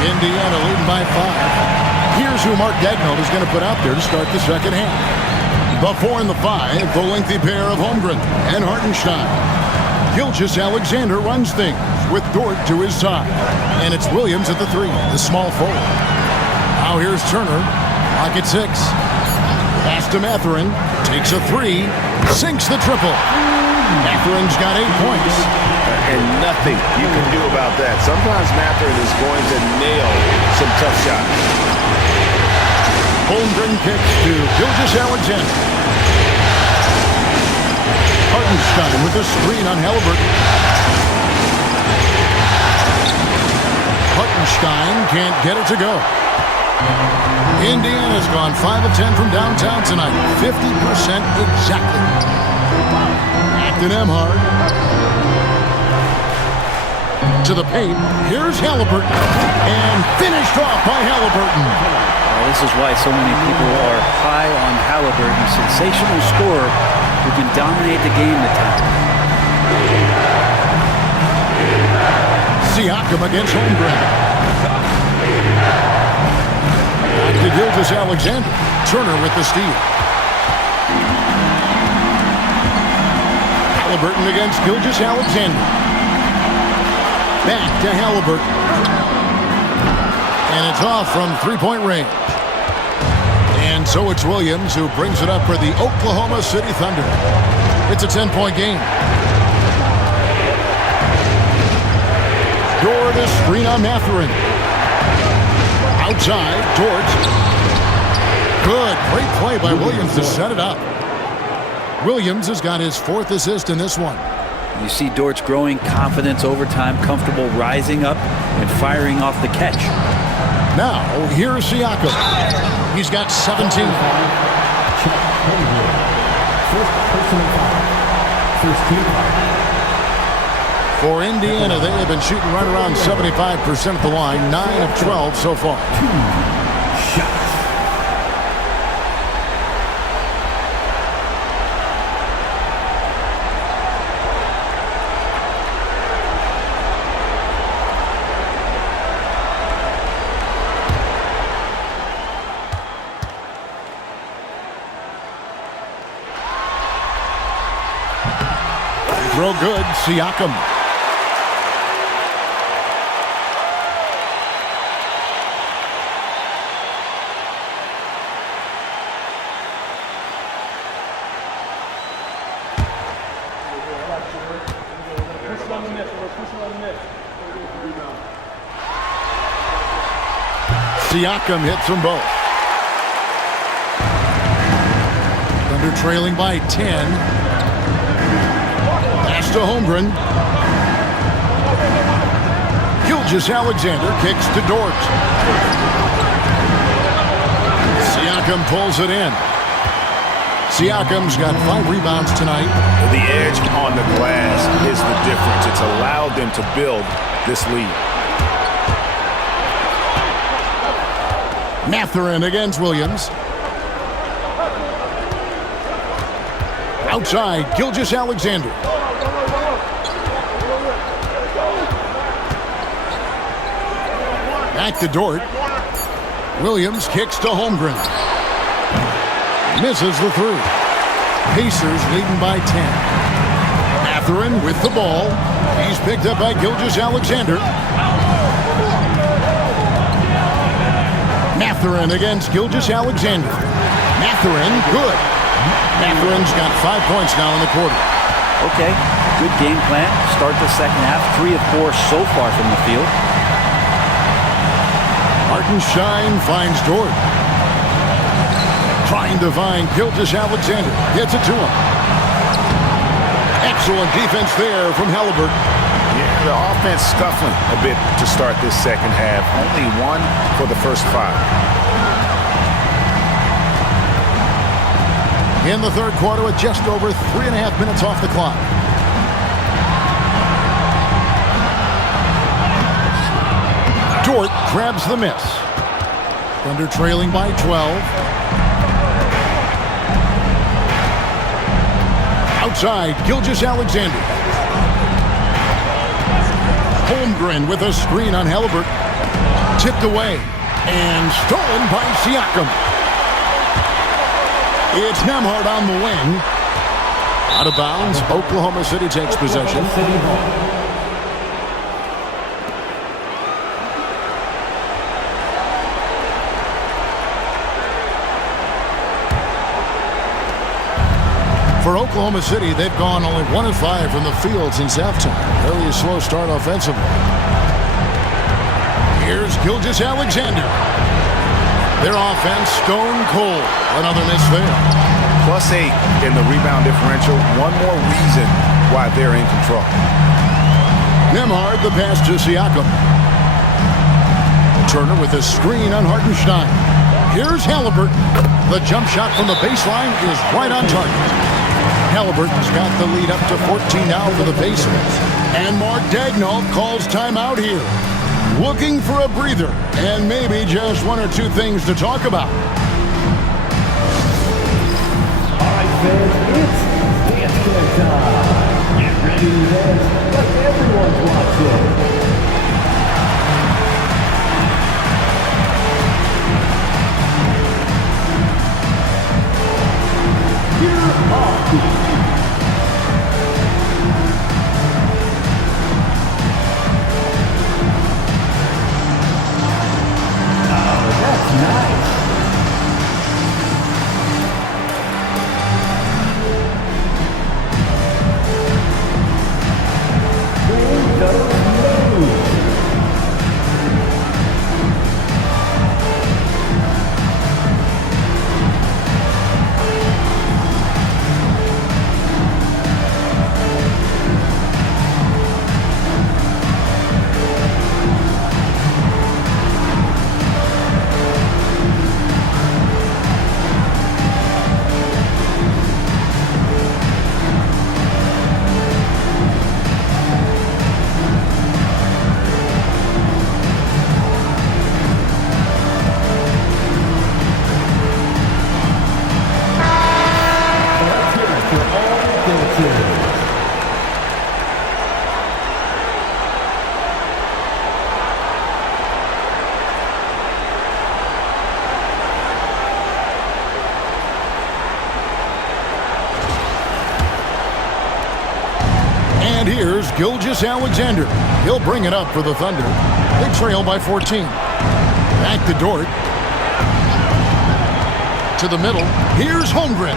Indiana leading by 5. Here's who Mark Daigneault is going to put out there to start the second half. The 4 and the 5, the lengthy pair of Holmgren and Hartenstein. Gilgeous-Alexander runs things with Dort to his side. And it's Williams at the 3, the small forward. Now here's Turner, lock at 6. Pass to Mathurin, takes a 3, sinks the triple. Mathurin's got 8 points. And nothing you can do about that. Sometimes Mathurin is going to nail some tough shots. Holmgren kicks to Gilgeous-Alexander. Hartenstein with a screen on Halliburton. Hartenstein can't get it to go. Indiana's gone 5 of 10 from downtown tonight. 50% exactly. Acton Emhart. To the paint. Here's Halliburton. And finished off by Halliburton. This is why so many people are high on Halliburton. Sensational scorer who can dominate the game at times. Siakam against Holmgren. Back to Gilgeous-Alexander. Turner with the steal. Halliburton against Gilgeous-Alexander. Back to Halliburton. And it's off from three-point range. And so it's Williams who brings it up for the Oklahoma City Thunder. It's a 10-point game. Dort to screen on Mathurin. Outside, Dort. Good, great play by Williams to set it up. Williams has got his 4th assist in this one. You see Dort's growing confidence over time, comfortable rising up and firing off the catch. Now, here's Siakam. He's got 17. For Indiana, they have been shooting right around 75% at the line, 9 of 12 so far. 2 shots. Throw good, Siakam. Push it on the net. Siakam hits them both. Thunder trailing by 10. Pass to Holmgren. Gilgeous-Alexander kicks to Dort. Siakam pulls it in. Siakam's got 5 rebounds tonight. The edge on the glass is the difference. It's allowed them to build this lead. Mathurin against Williams. Outside, Gilgeous-Alexander. Back to Dort. Williams kicks to Holmgren. Misses the 3. Pacers leading by 10. Mathurin with the ball. He's picked up by Gilgeous-Alexander. Mathurin against Gilgeous-Alexander. Mathurin, good. Mathurin's got 5 points now in the quarter. Okay, good game plan. Start the second half. 3 of 4 so far from the field. Hartenstein finds Dort. Trying to find Gilgeous-Alexander. Gets it to him. Excellent defense there from Halliburton. Yeah, the offense scuffling a bit to start this second half. Only 1 for the first 5. In the third quarter with just over 3.5 minutes off the clock. Dort grabs the miss. Thunder trailing by 12. Outside, Gilgeous-Alexander. Holmgren with a screen on Halliburton. Tipped away and stolen by Siakam. It's Nembhard on the wing. Out of bounds, Oklahoma City takes possession. For Oklahoma City, they've gone only 1 of 5 from the field since halftime. Really a slow start offensively. Here's Gilgeous-Alexander. Their offense stone cold. Another miss there. +8 in the rebound differential. One more reason why they're in control. Nembhard the pass to Siakam. Turner with a screen on Hartenstein. Here's Halliburton. The jump shot from the baseline is right on target. Halliburton's got the lead up to 14 now for the Pacers. And Mark Daigneault calls timeout here. Looking for a breather and maybe just 1 or 2 things to talk about. All right, fans, it's dance time. Get ready to dance like everyone's watching. And here's Gilgeous-Alexander. He'll bring it up for the Thunder. They trail by 14. Back to Dort. To the middle. Here's Holmgren.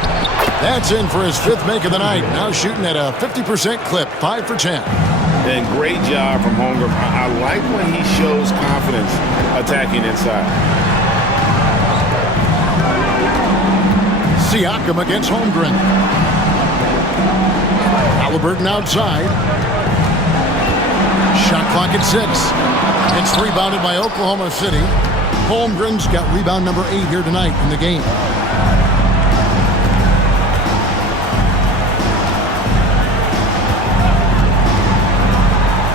That's in for his 5th make of the night. Now shooting at a 50% clip, 5 for 10. And great job from Holmgren. I like when he shows confidence attacking inside. Siakam against Holmgren. Halliburton outside. Shot clock at 6. It's rebounded by Oklahoma City. Holmgren's got rebound number 8 here tonight in the game.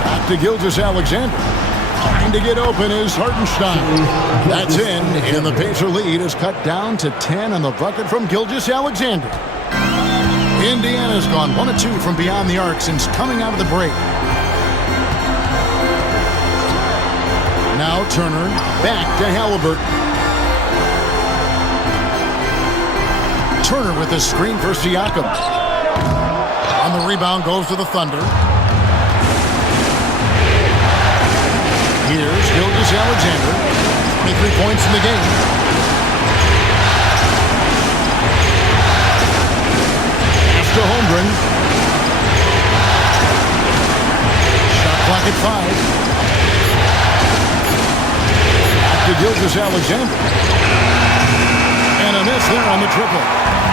Back to Gilgeous-Alexander. Trying to get open is Hartenstein. That's in, and the Pacer lead is cut down to 10 on the bucket from Gilgeous-Alexander. Indiana's gone 1 of 2 from beyond the arc since coming out of the break. Now Turner back to Halliburton. Turner with the screen for Siakam. On the rebound goes to the Thunder. Here's Gilgeous-Alexander. 23 points in the game. Pass to Holmgren. Shot clock at 5. To Gilgeous-Alexander. And a miss there on the triple.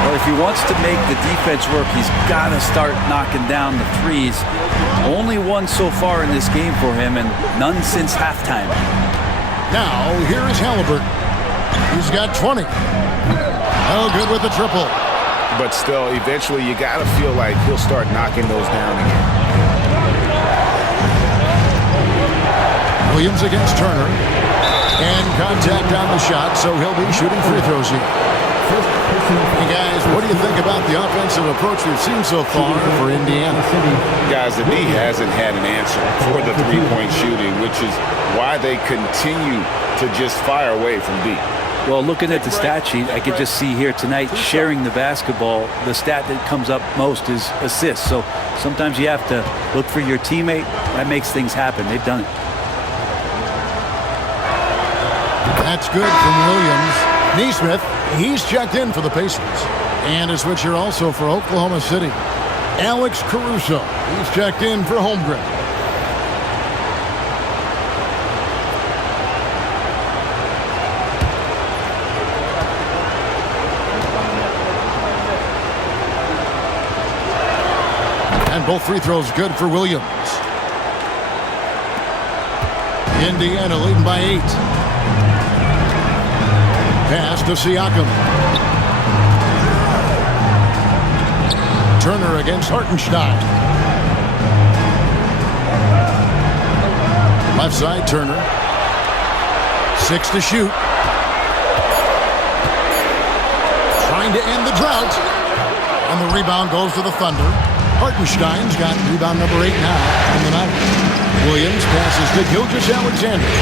Well, if he wants to make the defense work, he's got to start knocking down the threes. Only one so far in this game for him, and none since halftime. Now, here is Halliburton. He's got 20. Oh, good with the triple. But still, eventually, you got to feel like he'll start knocking those down again. Williams against Turner. And contact on the shot, so he'll be shooting free throws here. Hey guys, what do you think about the offensive approach we've seen so far for Indiana? Guys, the D hasn't had an answer for the three-point shooting, which is why they continue to just fire away from deep. Well, looking at the stat sheet, I could just see here tonight sharing the basketball. The stat that comes up most is assists. So sometimes you have to look for your teammate. That makes things happen. They've done it. That's good from Williams. Nesmith, he's checked in for the Pacers. And a switch here also for Oklahoma City. Alex Caruso, he's checked in for Holmgren. And both free throws good for Williams. Indiana leading by 8. Pass to Siakam. Turner against Hartenstein. Left side, Turner. 6 to shoot. Trying to end the drought. And the rebound goes to the Thunder. Hartenstein's got rebound number 8 now in the night. Williams passes to Gilgeous-Alexander.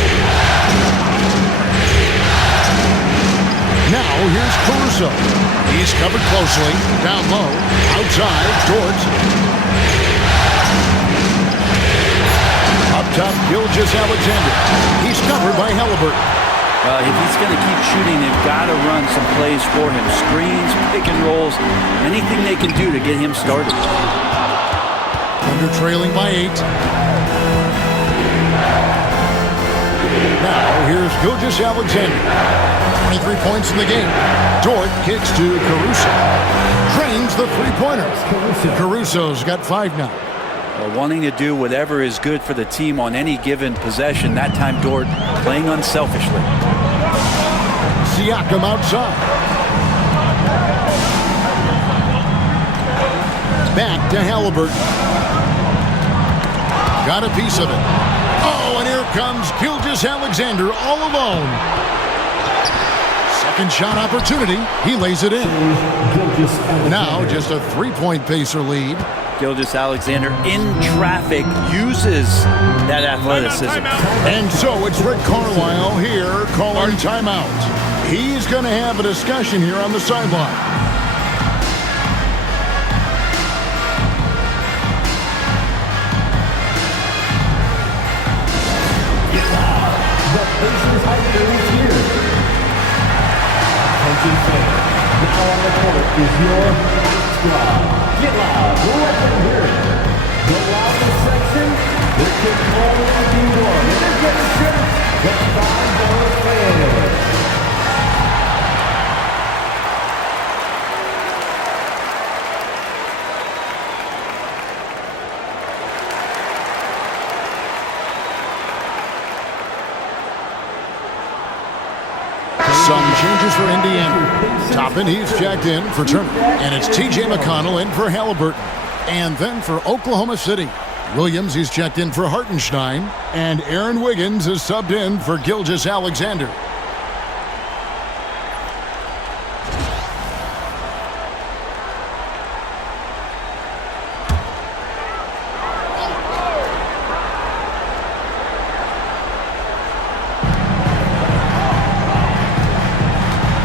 Now, here's Caruso. He's covered closely. Down low. Outside. Towards. Up top, Gilgeous-Alexander. He's covered by Halliburton. If he's going to keep shooting, they've got to run some plays for him. Screens, pick and rolls, anything they can do to get him started. Thunder trailing by 8. Now, here's Gilgeous-Alexander. 23 points in the game. Dort kicks to Caruso. Drains the three-pointer. Caruso's got 5 now. Well, wanting to do whatever is good for the team on any given possession. That time, Dort playing unselfishly. Siakam outside. Back to Halliburton. Got a piece of it. Oh, and here comes Gilgeous-Alexander all alone. Second shot opportunity. He lays it in. Now just a 3-point Pacer lead. Gilgeous-Alexander in traffic uses that athleticism. And so it's Rick Carlisle here calling timeout. He's going to have a discussion here on the sideline. The Pacers highlight is here. Attention fans. Now on the court is your squad. Get loud. Let them hear it. The loudest section Some changes for Indiana. Toppin, he's checked in for Turner. And it's T.J. McConnell in for Halliburton. And then for Oklahoma City, Williams, he's checked in for Hartenstein. And Aaron Wiggins is subbed in for Gilgeous-Alexander.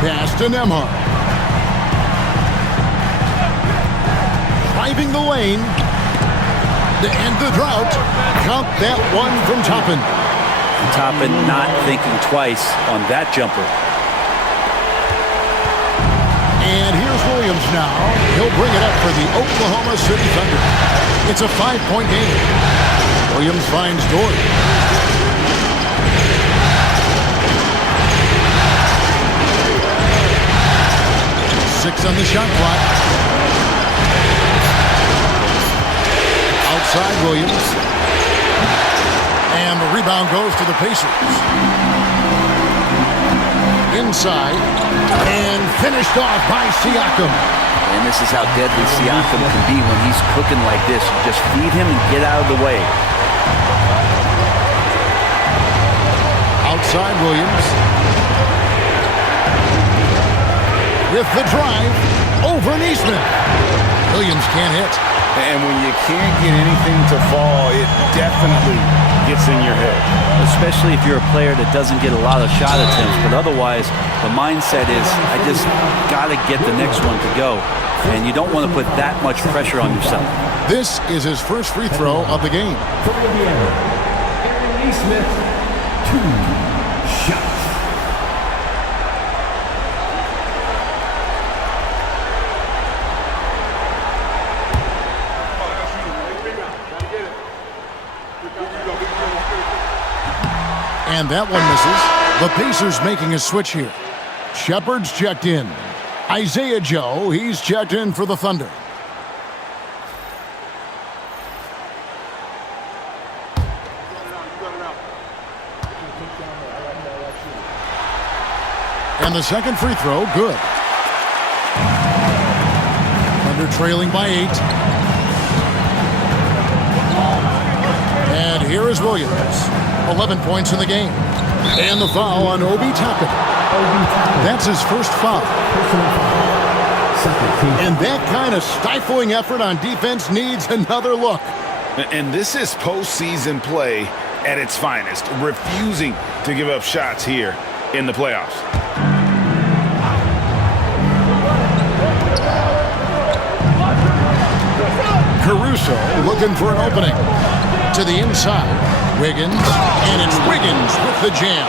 Pass to Nembhard. Driving the lane. To end the drought. Count that one from Toppin. Toppin not thinking twice on that jumper. And here's Williams now. He'll bring it up for the Oklahoma City Thunder. It's a 5-point game. Williams finds Dort. 6 on the shot clock. Outside Williams. And the rebound goes to the Pacers. Inside. And finished off by Siakam. And this is how deadly Siakam can be when he's cooking like this. You just feed him and get out of the way. Outside Williams. With the drive, over Neesmith. Williams can't hit. And when you can't get anything to fall, it definitely gets in your head. Especially if you're a player that doesn't get a lot of shot attempts. But otherwise, the mindset is, I just got to get the next one to go. And you don't want to put that much pressure on yourself. This is his first free throw of the game. For Indiana, Aaron Neesmith, 2 shots. And that one misses. The Pacers making a switch here. Shepard's checked in. Isaiah Joe, he's checked in for the Thunder. And the second free throw, good. Thunder trailing by 8. And here is Williams. 11 points in the game. And the foul on Obi Toppin. That's his first foul. And that kind of stifling effort on defense needs another look. And this is postseason play at its finest, refusing to give up shots here in the playoffs. Caruso looking for an opening. To the inside. Wiggins, and it's Wiggins with the jam.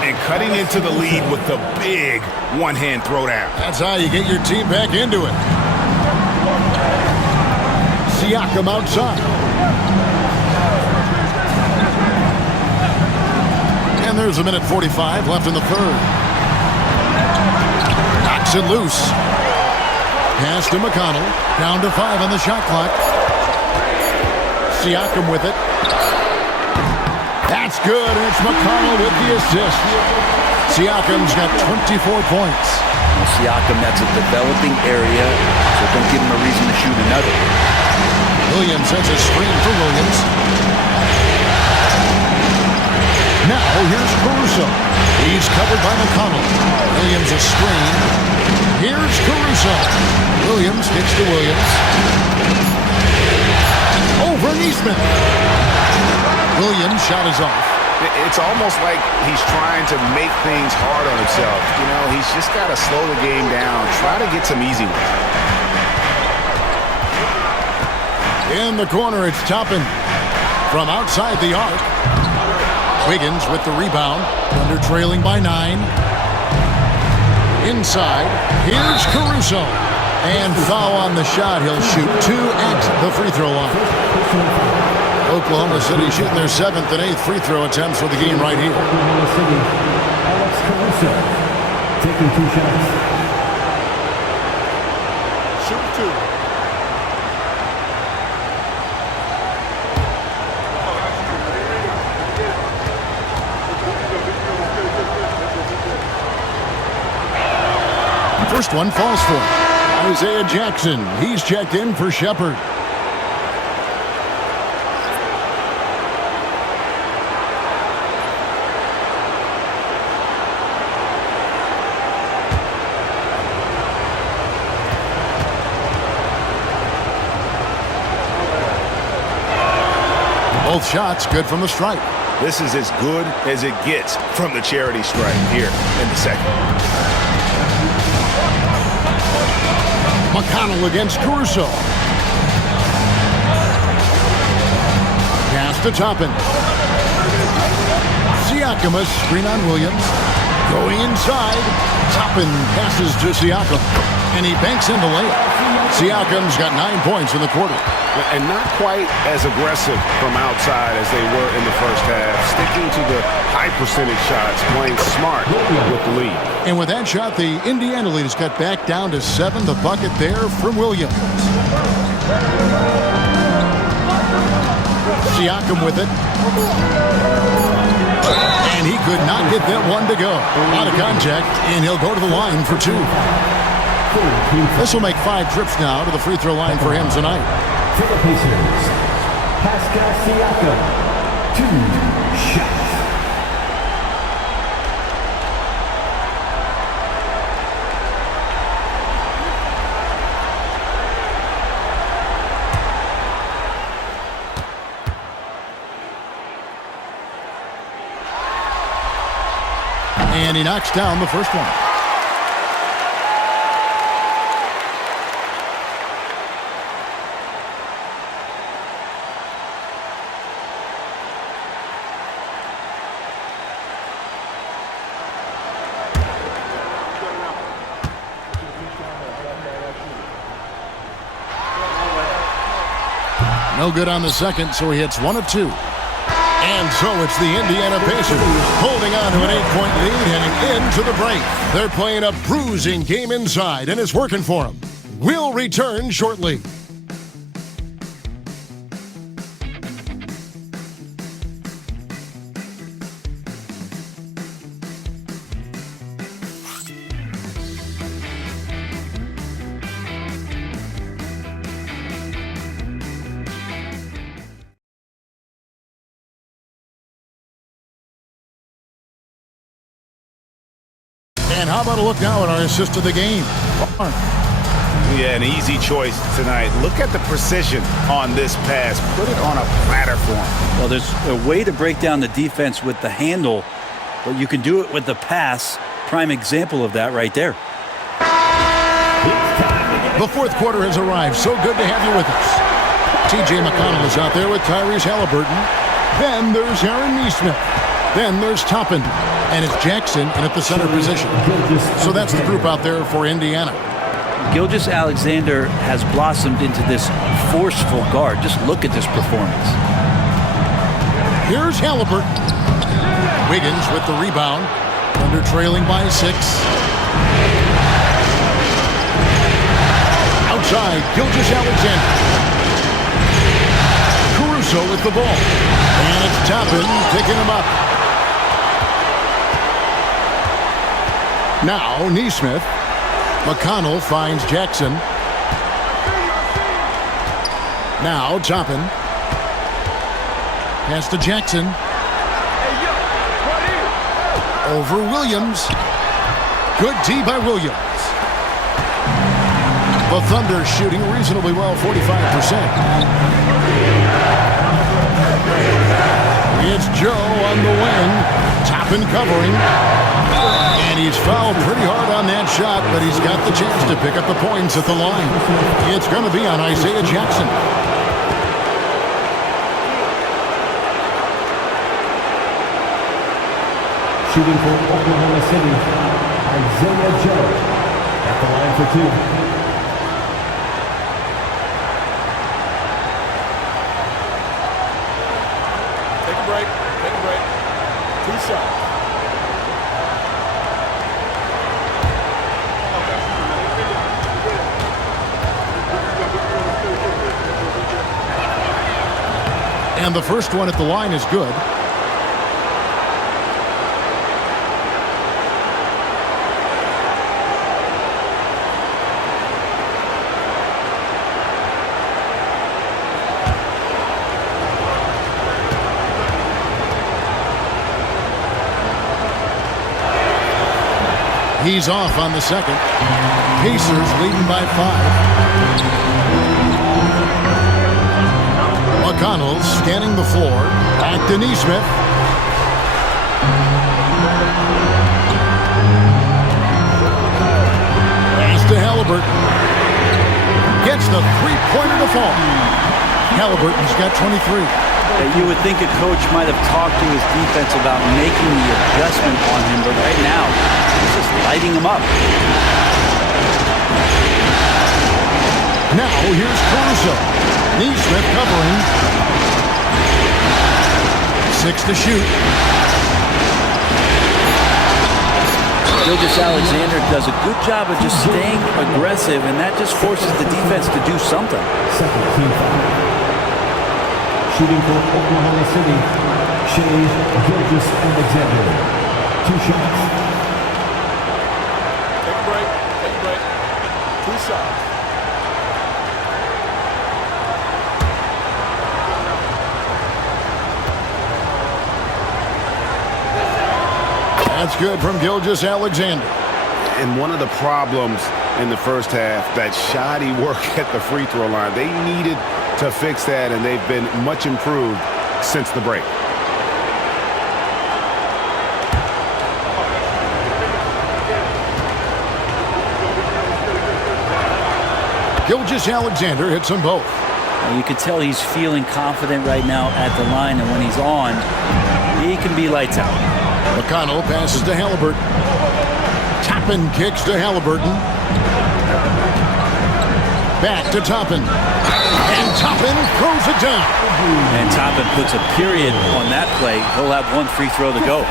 And cutting into the lead with the big one-hand throwdown. That's how you get your team back into it. Siakam outside. And there's 1:45 left in the third. Knocks it loose. Pass to McConnell. Down to 5 on the shot clock. Siakam with it. That's good, and it's McConnell with the assist. Siakam's got 24 points. Well, Siakam, that's a developing area, so don't give him a reason to shoot another. Williams sends a screen for Williams. Now here's Caruso. He's covered by McConnell. Williams a screen. Here's Caruso. Williams gets to Williams. Over Neesmith. Williams' shot is off. It's almost like he's trying to make things hard on himself. You know, he's just got to slow the game down. Try to get some easy ones. In the corner, it's Toppin. From outside the arc. Wiggins with the rebound. Thunder trailing by 9. Inside. Here's Caruso. And foul on the shot. He'll shoot 2 at the free throw line. Oklahoma City shooting their 7th and 8th free throw attempts for the game right here. Oklahoma City, Alex Caruso, taking 2 shots. Shoot 2. First one falls for Isaiah Jackson. He's checked in for Shepard. Both shots good from the stripe. This is as good as it gets from the charity stripe here in the second. McConnell against Caruso. Pass to Toppin. Siakam, a screen on Williams. Going inside. Toppin passes to Siakam. And he banks in the layup. Siakam's got 9 points in the quarter. And not quite as aggressive from outside as they were in the first half. Sticking to the high percentage shots, playing smart with the lead. And with that shot, the Indiana lead has got back down to 7. The bucket there from Williams. Siakam with it. And he could not get that one to go. Out of contact, and he'll go to the line for 2. This will make 5 trips now to the free throw line for him tonight. For the Pacers, Pascal Siakam, 2 shots. And he knocks down the first one. No good on the second, so he hits 1 of 2. And so it's the Indiana Pacers holding on to an 8-point lead heading into the break. They're playing a bruising game inside, and it's working for them. We'll return shortly. And how about a look now at our assist of the game? Yeah, an easy choice tonight. Look at the precision on this pass. Put it on a platter for him. Well, there's a way to break down the defense with the handle, but you can do it with the pass. Prime example of that right there. The fourth quarter has arrived. So good to have you with us. T.J. McConnell is out there with Tyrese Halliburton. Then there's Aaron Nesmith. Then there's Toppin. And it's Jackson in at the center position. So that's the group out there for Indiana. Gilgeous-Alexander has blossomed into this forceful guard. Just look at this performance. Here's Halliburton. Wiggins with the rebound. Thunder trailing by 6. Outside, Gilgeous-Alexander. Caruso with the ball. And it's Toppin picking him up. Now, Nesmith. McConnell finds Jackson. Now, Toppin. Pass to Jackson. Over Williams. Good D by Williams. The Thunder shooting reasonably well, 45%. It's Joe on the wing. Toppin covering. And he's fouled pretty hard on that shot, but he's got the chance to pick up the points at the line. It's going to be on Isaiah Jackson. Shooting for Oklahoma City, Isaiah Joe at the line for 2. And the first one at the line is good. He's off on the second. Pacers leading by 5. McConnell scanning the floor. Back to Nesmith. Pass to Halliburton. Gets the three-pointer to fall. Halliburton's got 23. You would think a coach might have talked to his defense about making the adjustment on him, but right now, he's just lighting him up. Now here's Caruso. Nesmith covering. 6 to shoot. Gilgeous-Alexander does a good job of just staying aggressive, and that just forces the defense to do something. Second team foul. Shooting for Oklahoma City, Shai Gilgeous-Alexander. 2 shots. Take a break. Take a break. 2 shots. That's good from Gilgeous-Alexander. And one of the problems in the first half, that shoddy work at the free throw line. They needed to fix that, and they've been much improved since the break. Gilgeous-Alexander hits them both. You can tell he's feeling confident right now at the line, and when he's on, he can be lights out. McConnell passes to Halliburton. Toppin kicks to Halliburton. Back to Toppin. And Toppin throws it down. And Toppin puts a period on that play. He'll have 1 free throw to go.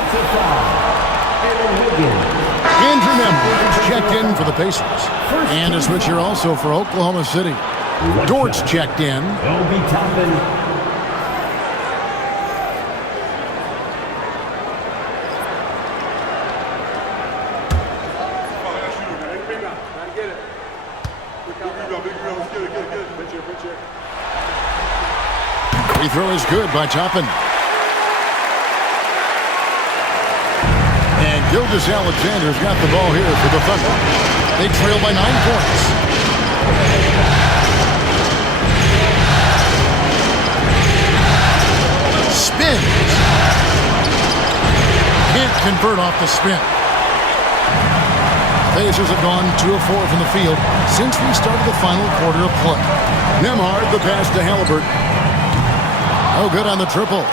Andrew Memphis checked in for the Pacers. And a switcher also for Oklahoma City. Dortz checked in. Obi Toppin. Free throw is good by Toppin. And Gilgeous-Alexander's got the ball here for the Thunder. They trail by 9 points. Spins. Can't convert off the spin. Pacers have gone 2 of 4 from the field since we started the final quarter of play. Nembhard the pass to Halliburton. Oh, good on the triple.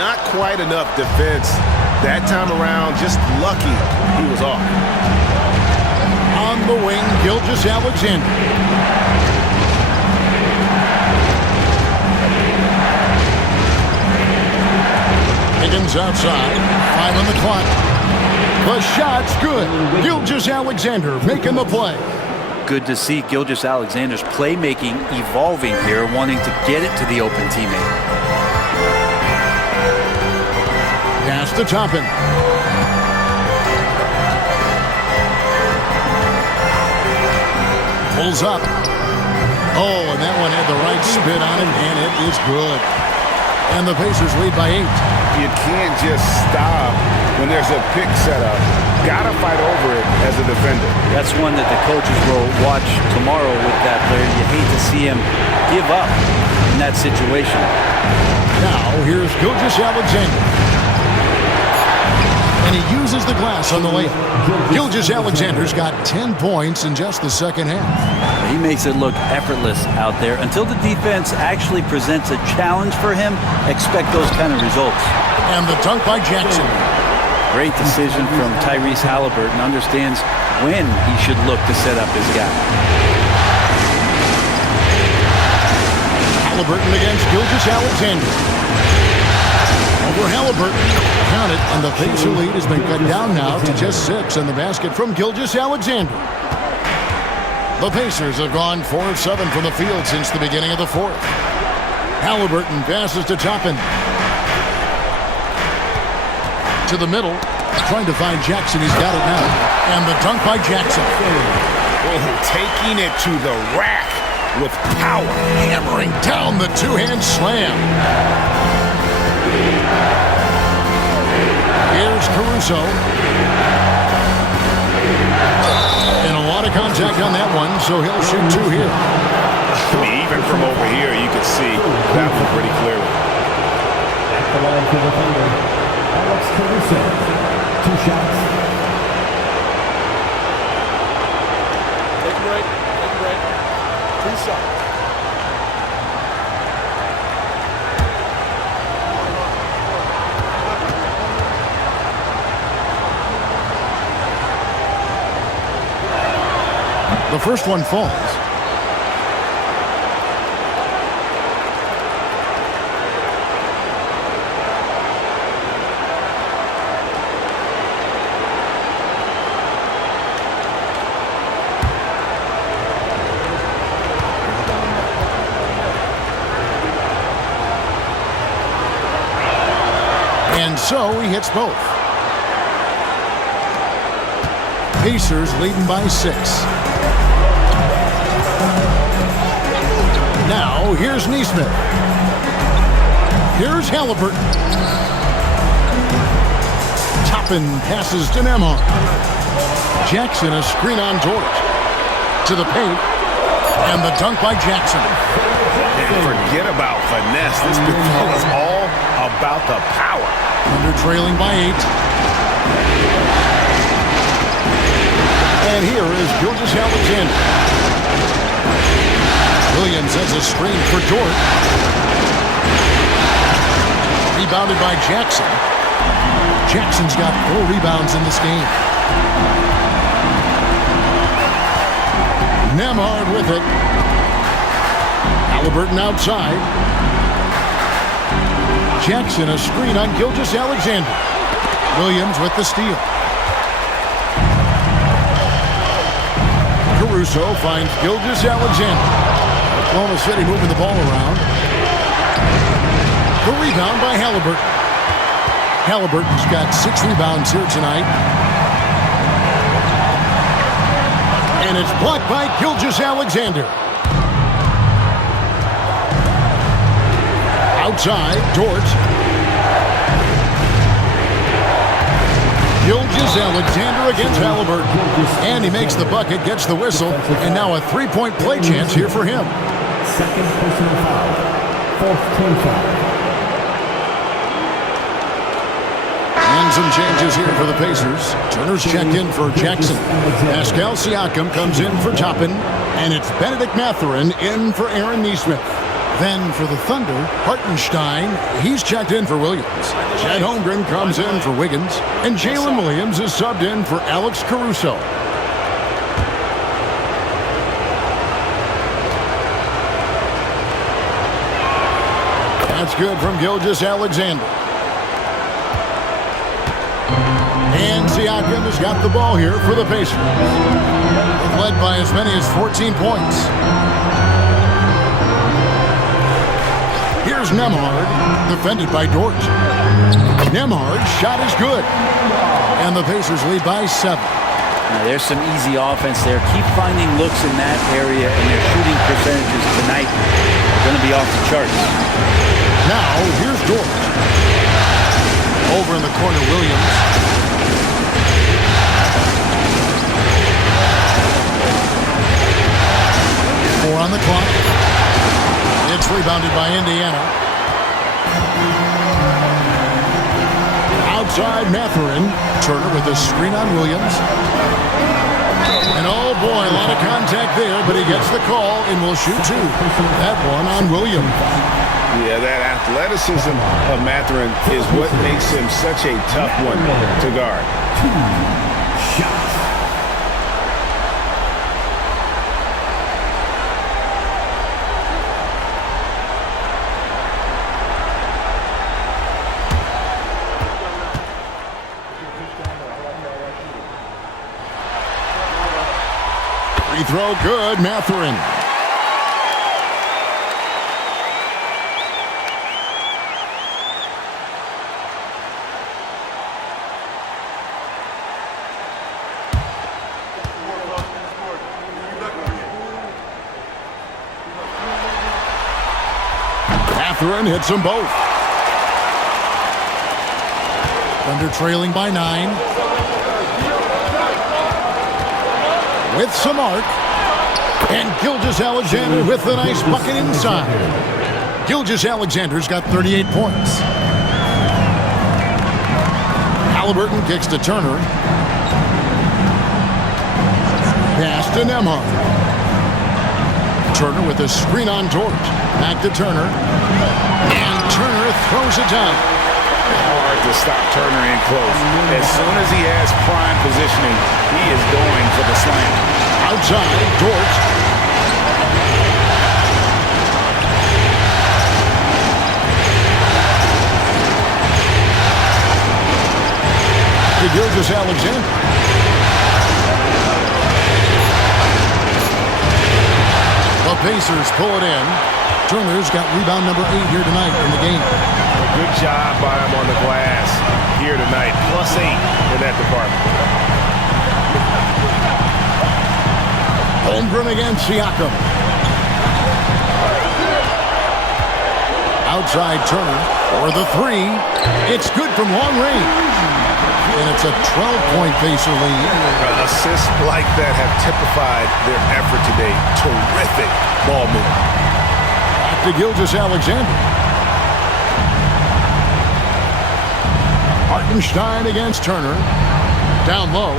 Not quite enough defense that time around. Just lucky he was off. On the wing, Gilgeous-Alexander. Higgins outside. 5 on the clock. The shot's good. Gilgeous-Alexander making the play. Good to see Gilgeous-Alexander's playmaking evolving here, wanting to get it to the open teammate. Pass to Toppin. Pulls up. Oh, and that one had the right spin on it, and it is good. And the Pacers lead by 8. You can't just stop when there's a pick set up. Gotta fight over it as a defender. That's one that the coaches will watch tomorrow with that player. You hate to see him give up in that situation. Now, here's Gilgeous-Alexander. And he uses the glass on the layup. Gilgeous-Alexander's got 10 points in just the second half. He makes it look effortless out there. Until the defense actually presents a challenge for him, expect those kind of results. And the dunk by Jackson. Great decision from Tyrese Halliburton. Understands when he should look to set up his guy. Halliburton against Gilgeous-Alexander. Over Halliburton. Count it, and the Pacer lead has been cut down now to just 6 in the basket from Gilgeous-Alexander. The Pacers have gone 4 of 7 from the field since the beginning of the fourth. Halliburton passes to Toppin. To the middle. Trying to find Jackson. He's got it now. And the dunk by Jackson. Taking it to the rack with power. Hammering down the two-hand slam. Here's Caruso. And a lot of contact on that one, so he'll shoot two here. I mean, even from over here, you can see that one pretty clearly. At the line for the Thunder, Alex Caruso. 2 shots. Take a break. 2 shots. The first one falls. And so he hits both. Pacers leading by 6. Now, here's Nesmith. Here's Halliburton. Toppin passes to Nembhard. Jackson, a screen on George. To the paint. And the dunk by Jackson. And forget about finesse. This big fella's all about the power. Under trailing by 8. And here is Gilgeous-Alexander. Williams has a screen for Dort. Rebounded by Jackson. Jackson's got 4 rebounds in this game. Nembhard with it. Halliburton outside. Jackson a screen on Gilgeous-Alexander. Williams with the steal. Caruso finds Gilgeous-Alexander. Oklahoma City moving the ball around. The rebound by Halliburton. Halliburton's got 6 rebounds here tonight. And it's blocked by Gilgeous-Alexander. Outside, Dort. Gilgeous-Alexander against Halliburton. And he makes the bucket, gets the whistle, and now a 3-point play chance here for him. Second personal foul. 4th team foul. And some changes here for the Pacers. Turner's checked in for Jackson. Pascal Siakam comes in for Toppin. And it's Benedict Mathurin in for Aaron Nesmith. Then for the Thunder, Hartenstein, he's checked in for Williams. Chet Holmgren comes in for Wiggins. And Jalen Williams is subbed in for Alex Caruso. That's good from Gilgeous-Alexander. And Siakam has got the ball here for the Pacers. Led by as many as 14 points. Here's Nembhard, defended by Dort. Nembhard's shot is good. And the Pacers lead by 7. Now, there's some easy offense there. Keep finding looks in that area, and their shooting percentages tonight are going to be off the charts. Now, here's Dort. Over in the corner, Williams. Four on the clock. It's rebounded by Indiana. Outside, Mathurin. Turner with a screen on Williams. And oh boy, a lot of contact there, but he gets the call and will shoot 2. That one on Williams. Yeah, that athleticism of Mathurin is what makes him such a tough one to guard. 2 shots. Free throw good, Mathurin. Mathurin hits them both. Thunder trailing by 9. With some arc. And Gilgeous-Alexander with a nice bucket inside. Gilgeous-Alexander's got 38 points. Halliburton kicks to Turner. Pass to Nembhard. Turner with a screen on Dort. Back to Turner. And Turner throws it down. Hard to stop Turner in close. As soon as he has prime positioning, he is going for the slam. Outside, Dort. To Gilgeous-Alexander. The Pacers pull it in. Turner's got rebound number 8 here tonight in the game. Good job by him on the glass here tonight. +8 in that department. Holmgren against Siakam. Outside Turner for the 3. It's good from long range. And it's a 12-point Pacer lead. Assists like that have typified their effort today. Terrific ball movement. Back to Gilgeous-Alexander. Hartenstein against Turner. Down low.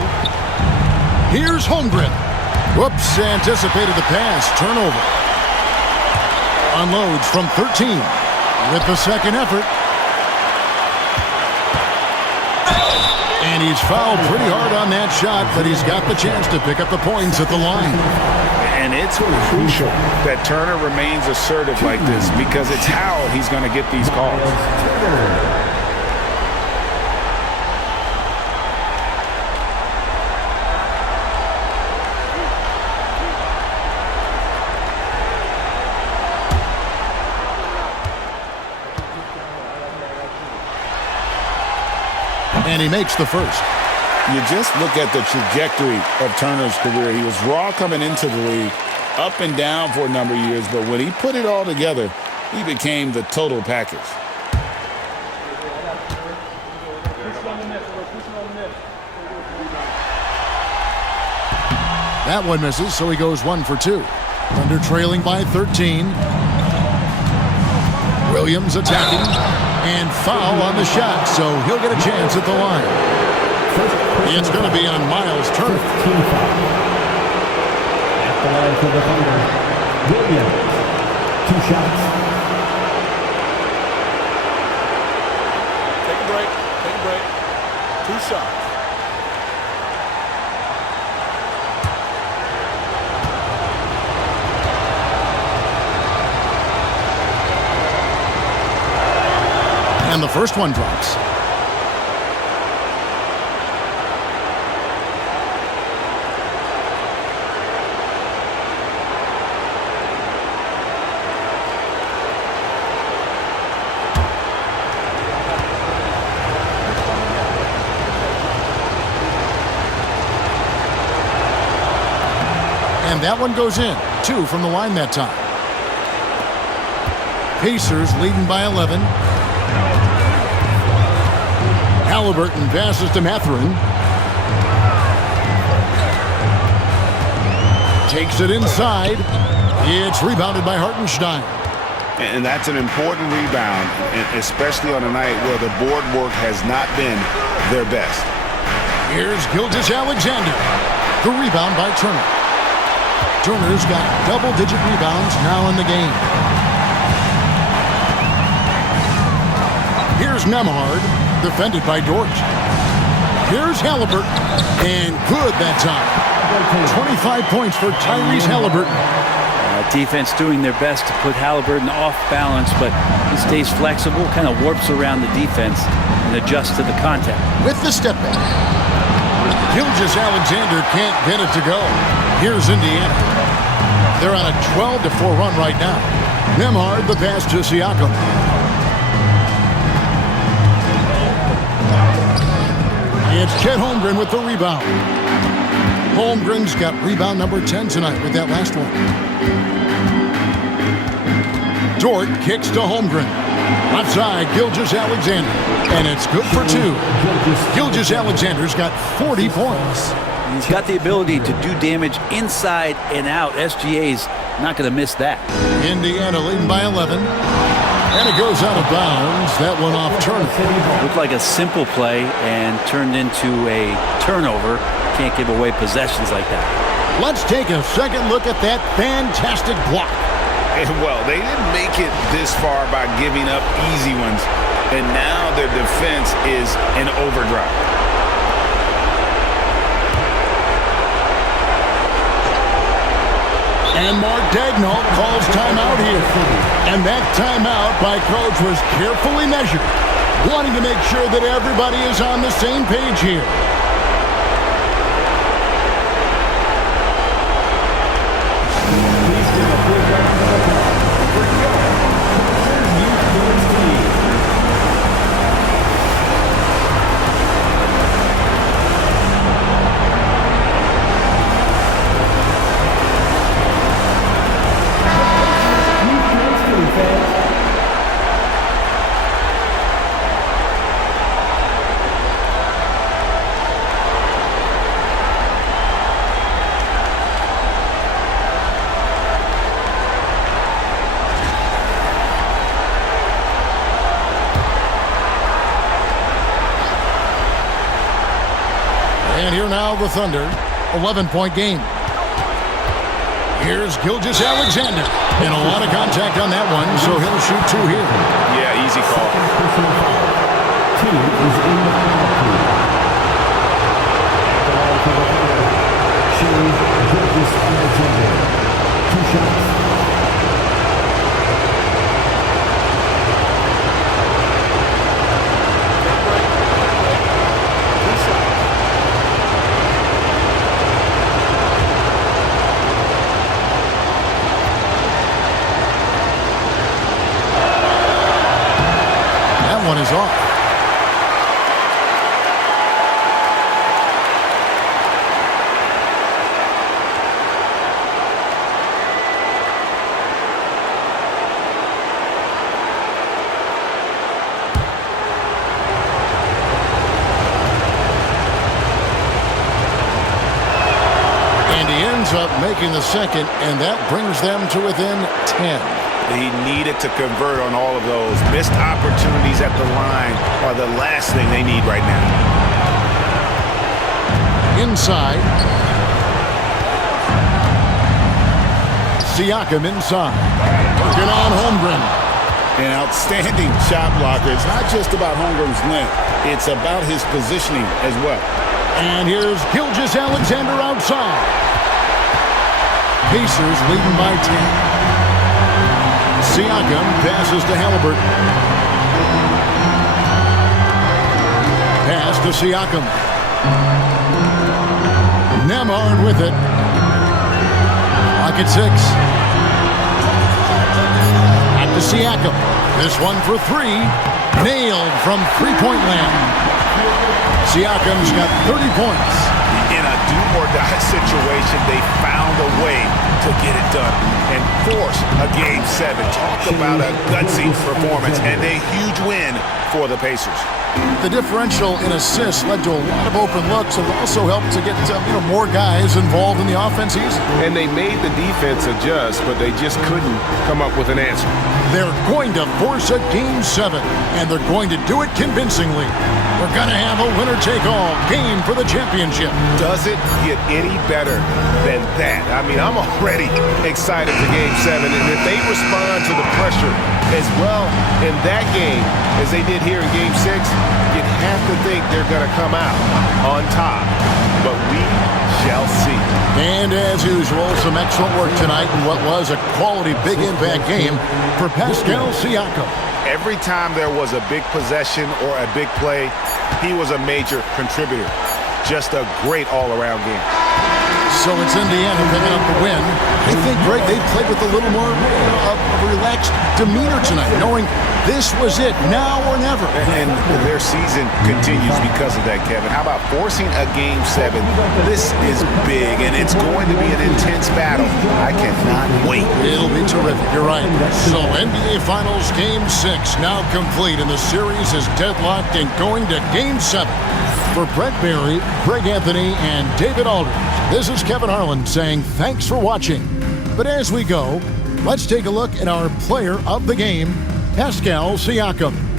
Here's Holmgren. Whoops, anticipated the pass. Turnover. Unloads from 13 with the second effort. And he's fouled pretty hard on that shot, but he's got the chance to pick up the points at the line. And it's crucial that Turner remains assertive like this because it's how he's going to get these calls. And he makes the first. You just look at the trajectory of Turner's career. He was raw coming into the league, up and down for a number of years, but when he put it all together, he became the total package. That one misses, so he goes 1 for 2. Thunder trailing by 13. Williams attacking. And foul on the shot, so he'll get a chance at the line. It's going to be on Miles Turner. At the line for the Thunder, Williams, 2 shots. Take a break. 2 shots. And the first one drops. And that one goes in. 2 from the line that time. Pacers leading by 11. Halliburton passes to Mathurin. Takes it inside. It's rebounded by Hartenstein. And that's an important rebound, especially on a night where the board work has not been their best. Here's Gilgeous-Alexander. The rebound by Turner. Turner's got double-digit rebounds now in the game. Here's Nembhard. Defended by Dort. Here's Halliburton. And good that time. 25 points for Tyrese Halliburton. Defense doing their best to put Halliburton off balance, but he stays flexible, kind of warps around the defense and adjusts to the contact. With the step back. Gilgeous-Alexander can't get it to go. Here's Indiana. They're on a 12-4 run right now. Nembhard the pass to Siakam. It's Chet Holmgren with the rebound. Holmgren's got rebound number 10 tonight with that last one. Dort kicks to Holmgren. Left side, Gilgeous-Alexander. And it's good for 2. Gilgeous-Alexander's got 40 points. He's got the ability to do damage inside and out. SGA's not going to miss that. Indiana leading by 11. And it goes out of bounds. That one off turnover. Looked like a simple play and turned into a turnover. Can't give away possessions like that. Let's take a second look at that fantastic block. And well, they didn't make it this far by giving up easy ones. And now their defense is in overdrive. And Mark Daigneault calls timeout here. And that timeout by coach was carefully measured, wanting to make sure that everybody is on the same page here. And here now the Thunder, 11-point game. Here's Gilgeous-Alexander. And a lot of contact on that one, so he'll shoot 2 here. Yeah, easy call. Team is in the penalty. Ball for the Thunder. Gilgeous-Alexander. 2 shots. One is off. And he ends up making the second, and that brings them to within 10. He needed to convert on all of those. Missed opportunities at the line are the last thing they need right now. Inside. Siakam inside. Working on Holmgren. An outstanding shot blocker. It's not just about Holmgren's length. It's about his positioning as well. And here's Gilgeous-Alexander outside. Pacers leading by 10. Siakam passes to Halliburton. Pass to Siakam. Nembhard with it. Clock at 6. Back to Siakam. This one for 3. Nailed from three-point land. Siakam's got 30 points. In a do-or-die situation, they found a way to get it done and force a Game 7. Talk about a gutsy performance and a huge win for the Pacers. The differential in assists led to a lot of open looks and also helped to get more guys involved in the offense easily. And they made the defense adjust, but they just couldn't come up with an answer. They're going to force a Game 7, and they're going to do it convincingly. We're going to have a winner-take-all game for the championship. Does it get any better than that? I mean, I'm already excited for Game 7, and if they respond to the pressure as well in that game as they did here in Game 6, you'd have to think they're going to come out on top. But we shall see. And as usual, some excellent work tonight in what was a quality big impact game for Pascal Siakam. Every time there was a big possession or a big play, he was a major contributor. Just a great all-around game. So it's Indiana picking up the win. I think, Greg, they played with a little more relaxed demeanor tonight, knowing this was it, now or never. And their season continues because of that, Kevin. How about forcing a Game 7? This is big, and it's going to be an intense battle. I cannot wait. It'll be terrific. You're right. So NBA Finals Game 6 now complete, and the series is deadlocked and going to Game 7. For Brett Barry, Greg Anthony, and David Aldridge, this is Kevin Harlan saying thanks for watching. But as we go, let's take a look at our player of the game, Pascal Siakam.